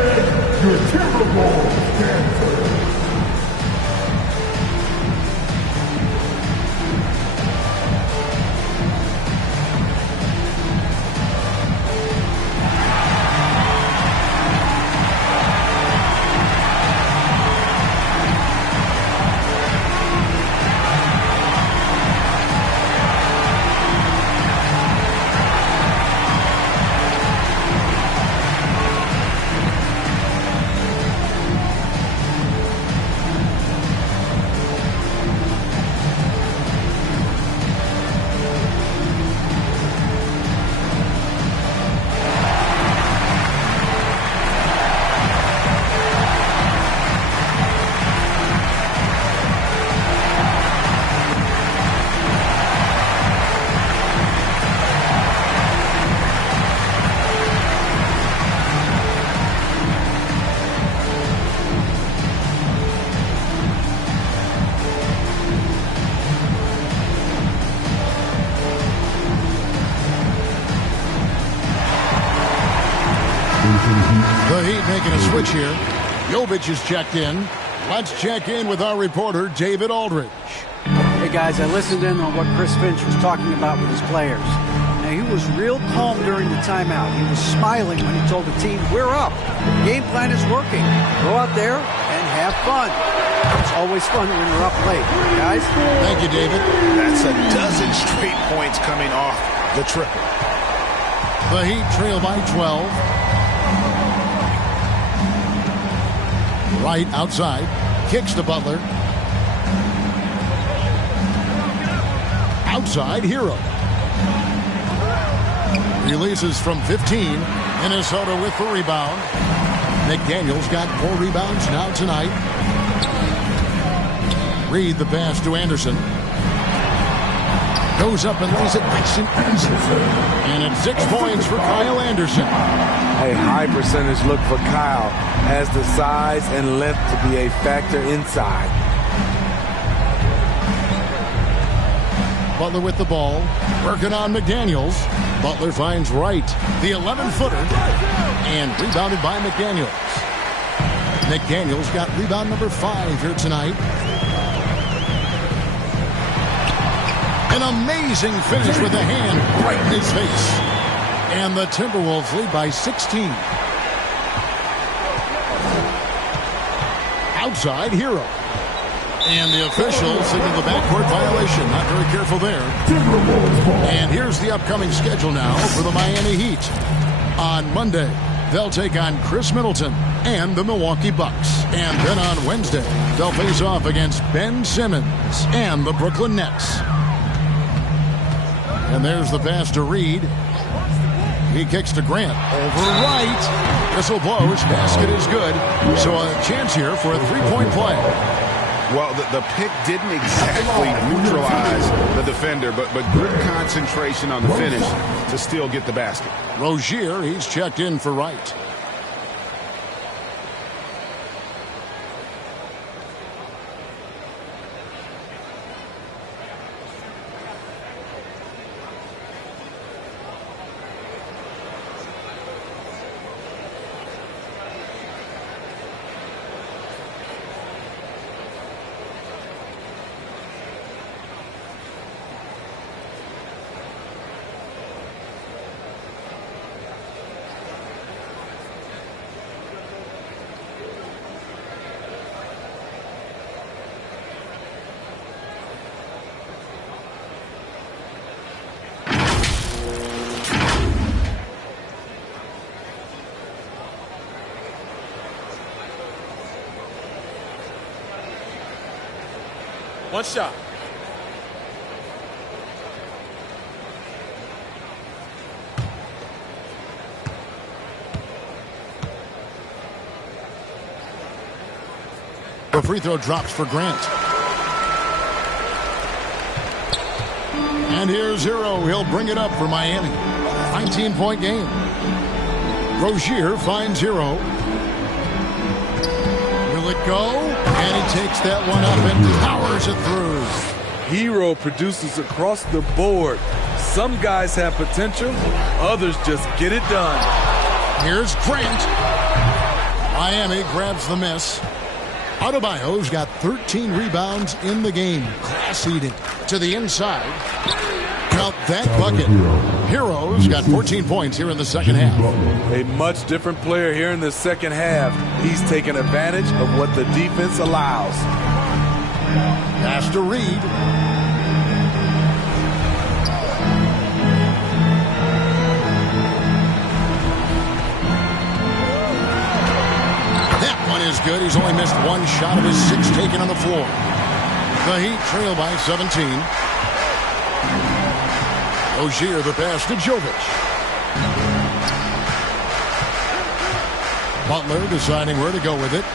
The Heat making a switch here. Jovic is checked in. Let's check in with our reporter, David Aldridge. Hey, guys, I listened in on what Chris Finch was talking about with his players. Now, he was real calm during the timeout. He was smiling when he told the team, we're up. The game plan is working. Go out there and have fun. It's always fun when you're up late. Guys? Thank you, David. That's a dozen straight points coming off the triple. The Heat trail by 12. Right outside. Kicks to Butler. Outside, Hero. Releases from 15. Minnesota with the rebound. McDaniels got 4 rebounds now tonight. Reed the pass to Anderson. Goes up and lays it nice and easy. And it's 6 points for Kyle Anderson. A high percentage look for Kyle. Has the size and length to be a factor inside. Butler with the ball. Working on McDaniels. Butler finds Wright. The 11-footer. And rebounded by McDaniels. McDaniels got rebound number 5 here tonight. An amazing finish with a hand right in his face. And the Timberwolves lead by 16. Outside, Hero. And the official signaled the backcourt violation. Not very careful there. And here's the upcoming schedule now for the Miami Heat. On Monday, they'll take on Chris Middleton and the Milwaukee Bucks. And then on Wednesday, they'll face off against Ben Simmons and the Brooklyn Nets. And there's the pass to Reed. He kicks to Grant. Over right. Whistle blows. Basket is good. So a chance here for a 3-point play. Well, the pick didn't exactly neutralize the defender, but good concentration on the finish to still get the basket. Rozier, he's checked in for Wright. One shot. The free throw drops for Grant. And here's Hero. He'll bring it up for Miami. 19-point game. Rozier finds Hero. Will it go? And he takes that one up and powers it through. Hero produces across the board. Some guys have potential. Others just get it done. Here's Grant. Miami grabs the miss. Adebayo's got 13 rebounds in the game. Class eating to the inside. Count that bucket. Hero's got 14 points here in the second half. A much different player here in the second half. He's taken advantage of what the defense allows. Pass to Reed. That one is good. He's only missed one shot of his 6 taken on the floor. The Heat trail by 17. Rozier the pass to Jovic. Butler deciding where to go with it.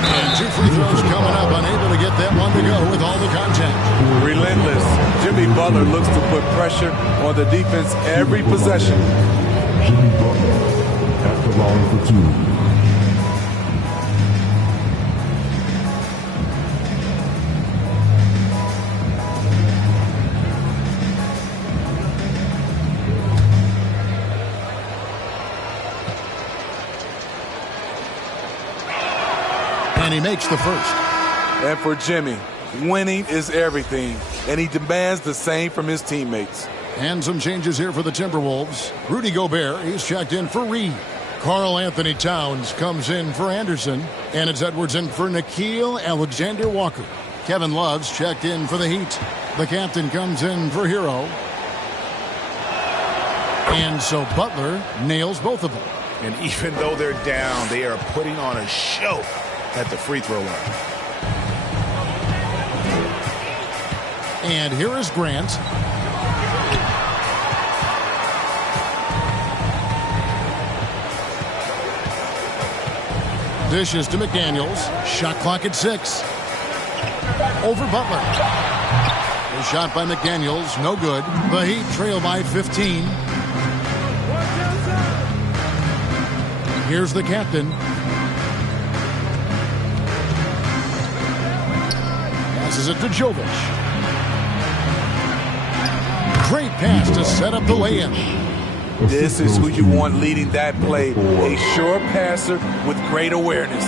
And 2 free throws coming up. Unable to get that one to go with all the contact. Relentless. Jimmy Butler looks to put pressure on the defense every possession. Jimmy Butler at the line for 2. And he makes the first. And for Jimmy, winning is everything, and he demands the same from his teammates. And some changes here for the Timberwolves. Rudy Gobert, he's checked in for Reed. Karl Anthony Towns comes in for Anderson. And it's Edwards in for Nickeil Alexander-Walker. Kevin Love's checked in for the Heat. The captain comes in for Hero. And so Butler nails both of them. And even though they're down, they are putting on a show at the free throw line. And here is Grant. Dishes to McDaniels. Shot clock at 6. Over Butler. The shot by McDaniels, no good. The Heat trail by 15. Here's the captain. Passes it to Jovic. Great pass to set up the lay-in. This is who you want leading that play. A sure passer with great awareness.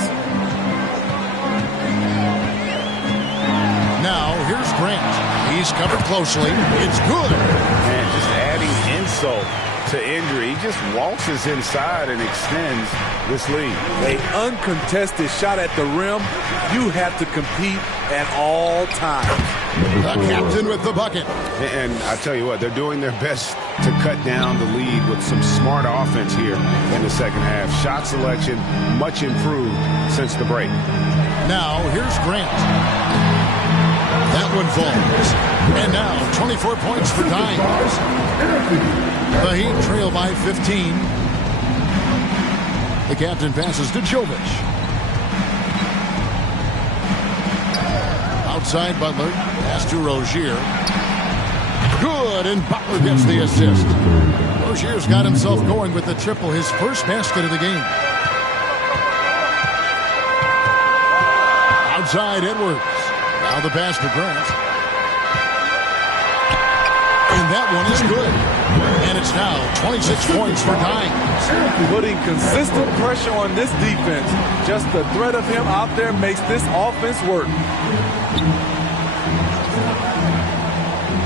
Now, here's Grant. He's covered closely. It's good. Man, just adding insult to injury. He just waltzes inside and extends this lead. An uncontested shot at the rim. You have to compete at all times. The captain with the bucket. And I tell you what, they're doing their best to cut down the lead with some smart offense here in the second half. Shot selection much improved since the break. Now, here's Grant. That one falls. And now, 24 points for Dimes. The Heat trail by 15. The captain passes to Jovic. Outside Butler. Pass to Rozier. Good, and Butler gets the assist. Rozier's got himself going with the triple, his first basket of the game. Outside Edwards. Now the pass to Grant. And that one is good. And it's now 26 points for Dimes. Putting consistent pressure on this defense. Just the threat of him out there makes this offense work.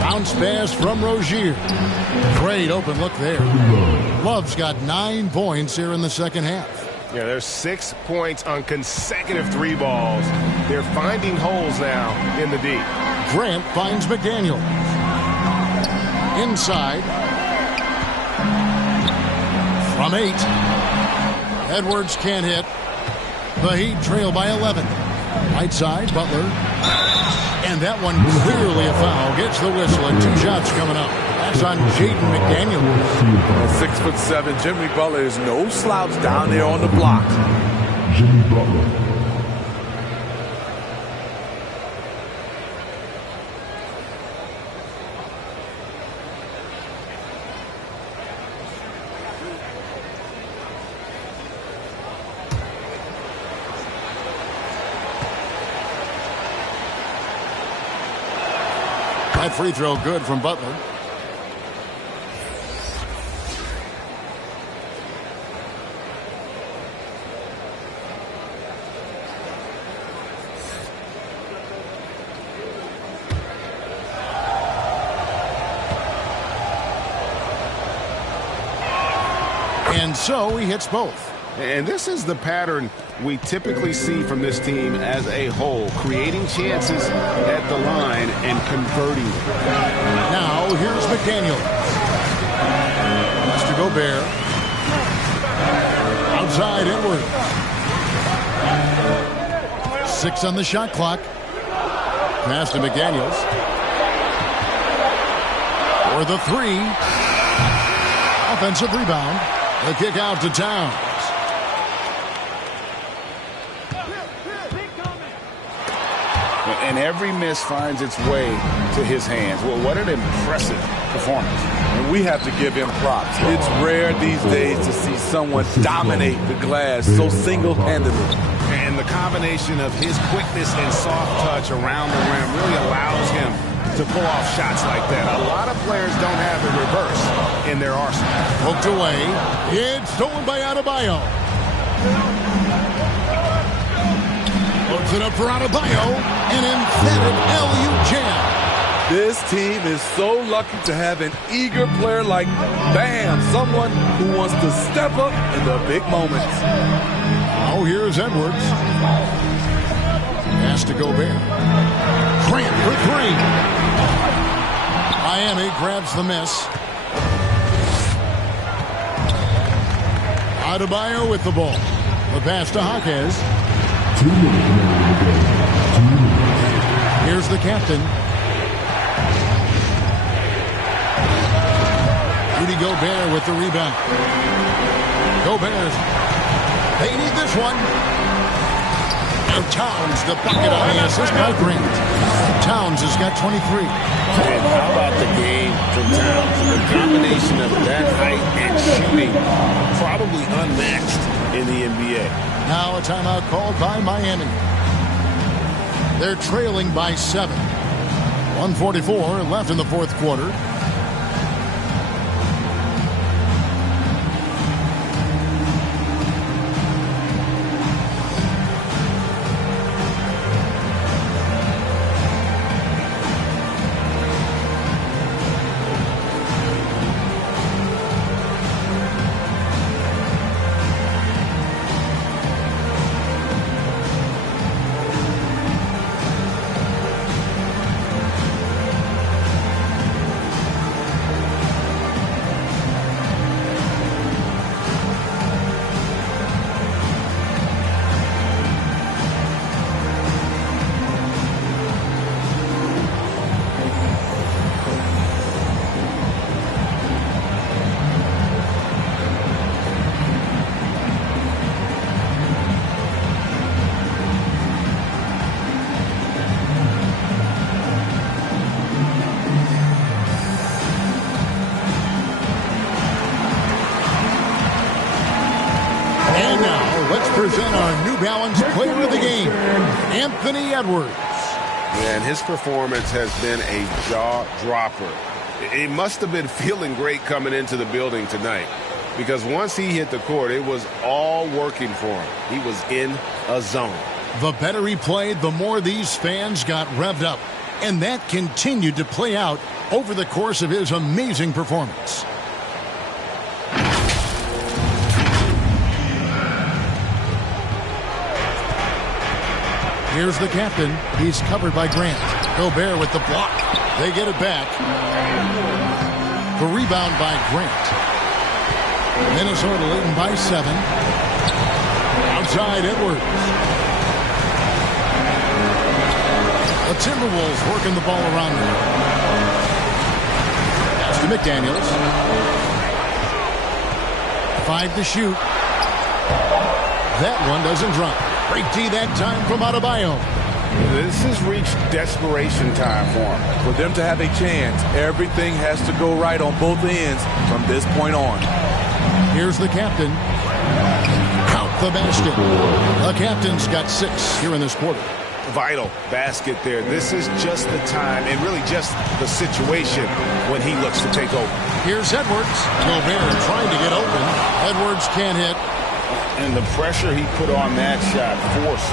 Bounce pass from Rozier. Great open look there. Love's got 9 points here in the second half. Yeah, there's 6 points on consecutive 3 balls. They're finding holes now in the D. Grant finds McDaniel. Inside. From 8. Edwards can't hit. The Heat trail by 11. Right side, Butler. And that one clearly a foul. Gets the whistle and 2 shots coming up. That's on Jaden McDaniels. 6'7", Jimmy Butler is no slouch down there on the block. Jimmy Butler. That free throw good from Butler. And so he hits both. And this is the pattern we typically see from this team as a whole, creating chances at the line and converting. Now here's McDaniel. Mr. Gobert. Outside Edwards. 6 on the shot clock. Pass to McDaniels. For the 3. Offensive rebound. The kick out to Towns. And every miss finds its way to his hands. Well, what an impressive performance. And we have to give him props. It's rare these days to see someone dominate the glass so single-handedly. And the combination of his quickness and soft touch around the rim really allows him to pull off shots like that. A lot of players don't have the reverse in their arsenal. Poked away. It's stolen by Adebayo. Puts it up for Adebayo. An emphatic LU jam. This team is so lucky to have an eager player like Bam, someone who wants to step up in the big moments. Oh, here's Edwards. Pass to Gobert. Grant for three. Miami grabs the miss. Adebayo with the ball. The pass to Jaquez. Here's the captain. Rudy Gobert with the rebound. Gobert. They need this one. And Towns, the bucket on the assist by Grant. Towns has got 23. And how about the game from Towns? The combination of that height and shooting, probably unmatched in the NBA. Now a timeout called by Miami. They're trailing by 7. 1:44 left in the fourth quarter. Present our New Balance player of the game, Anthony Edwards. And his performance has been a jaw-dropper. He must have been feeling great coming into the building tonight, because once he hit the court, it was all working for him. He was in a zone. The better he played, the more these fans got revved up. And that continued to play out over the course of his amazing performance. Here's the captain. He's covered by Grant. Gobert with the block. They get it back. The rebound by Grant. Minnesota leading by 7. Outside Edwards. The Timberwolves working the ball around them. Pass to McDaniels. 5 to shoot. That one doesn't drop. Great D that time from Adebayo. This has reached desperation time for him. For them to have a chance, everything has to go right on both ends from this point on. Here's the captain. Count the basket. The captain's got 6 here in this quarter. Vital basket there. This is just the time and really just the situation when he looks to take over. Here's Edwards. Gobert trying to get open. Edwards can't hit. And the pressure he put on that shot forced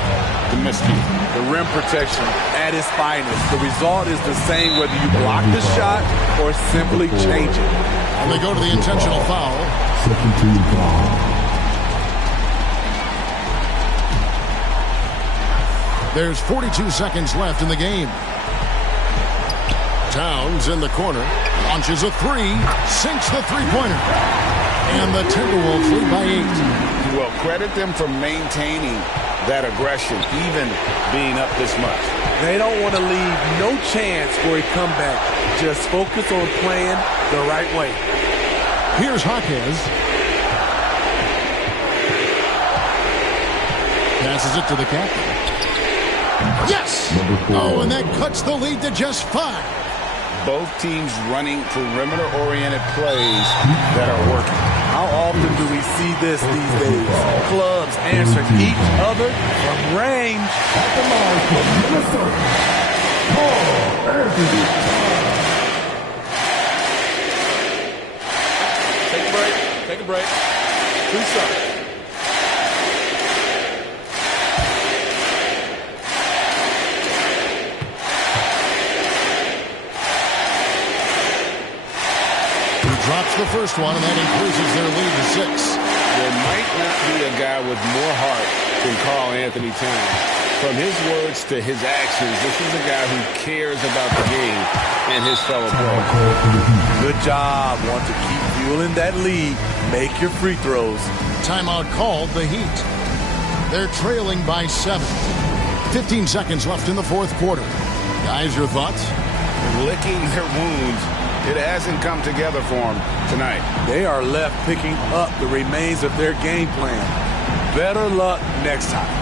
the miscue. The rim protection at its finest. The result is the same whether you block the shot or simply change it. And they go to the intentional foul. Second team foul. There's 42 seconds left in the game. Towns in the corner. Launches a 3. Sinks the three-pointer. And the Timberwolves lead by 8. Well, credit them for maintaining that aggression, even being up this much. They don't want to leave no chance for a comeback. Just focus on playing the right way. Here's Jaquez. Passes it to the captain. Yes! Oh, and that cuts the lead to just 5. Both teams running perimeter-oriented plays that are working. How often do we see this these days? Clubs answering each other from range. At the line from Minnesota, Paul Anthony. Take a break. Take a break. Reset. Drops the first one, and that increases their lead to 6. There might not be a guy with more heart than Karl Anthony Towns. From his words to his actions, this is a guy who cares about the game and his fellow players. Good job. Want to keep fueling that lead. Make your free throws. Timeout called, the Heat. They're trailing by 7. 15 seconds left in the fourth quarter. Guys, your thoughts? Licking their wounds. It hasn't come together for them tonight. They are left picking up the remains of their game plan. Better luck next time.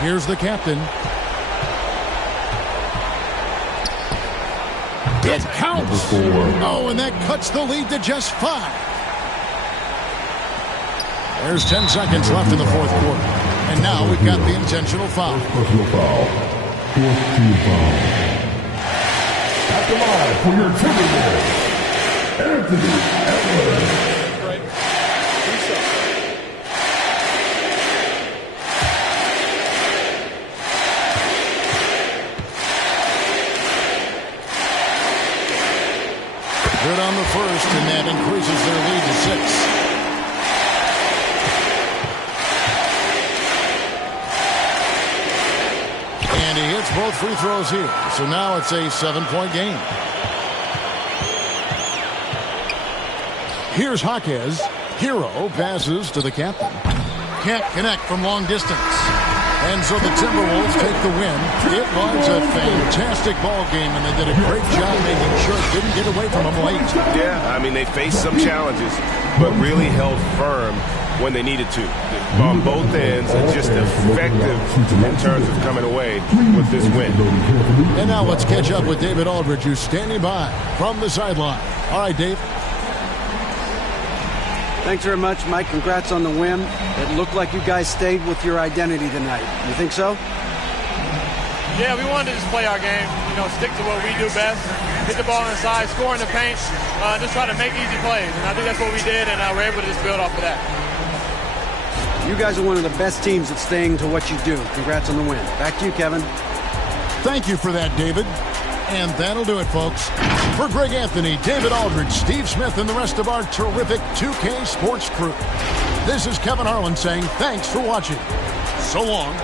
Here's the captain. It counts. Oh, and that cuts the lead to just 5. There's 10 seconds left in the fourth quarter. And now we've got the intentional foul. Personal foul. Fourth team foul. At the line for your Timberwolves, Anthony Edwards. Good on the first, and that increases their lead to 6. And he hits both free throws here. So now it's a 7-point game. Here's Jaquez. Hero passes to the captain. Can't connect from long distance. And so the Timberwolves take the win. It was a fantastic ball game, and they did a great job making sure it didn't get away from them late. Yeah, I mean, they faced some challenges, but really held firm when they needed to. On both ends, and just effective in terms of coming away with this win. And now let's catch up with David Aldridge, who's standing by from the sideline. All right, Dave. Thanks very much, Mike. Congrats on the win. It looked like you guys stayed with your identity tonight. You think so? Yeah, we wanted to just play our game, stick to what we do best, hit the ball inside, score in the paint, just try to make easy plays. And I think that's what we did, and we're able to just build off of that. You guys are one of the best teams at staying to what you do. Congrats on the win. Back to you, Kevin. Thank you for that, David. And that'll do it, folks. For Greg Anthony, David Aldridge, Steve Smith, and the rest of our terrific 2K Sports crew, this is Kevin Harlan saying thanks for watching. So long.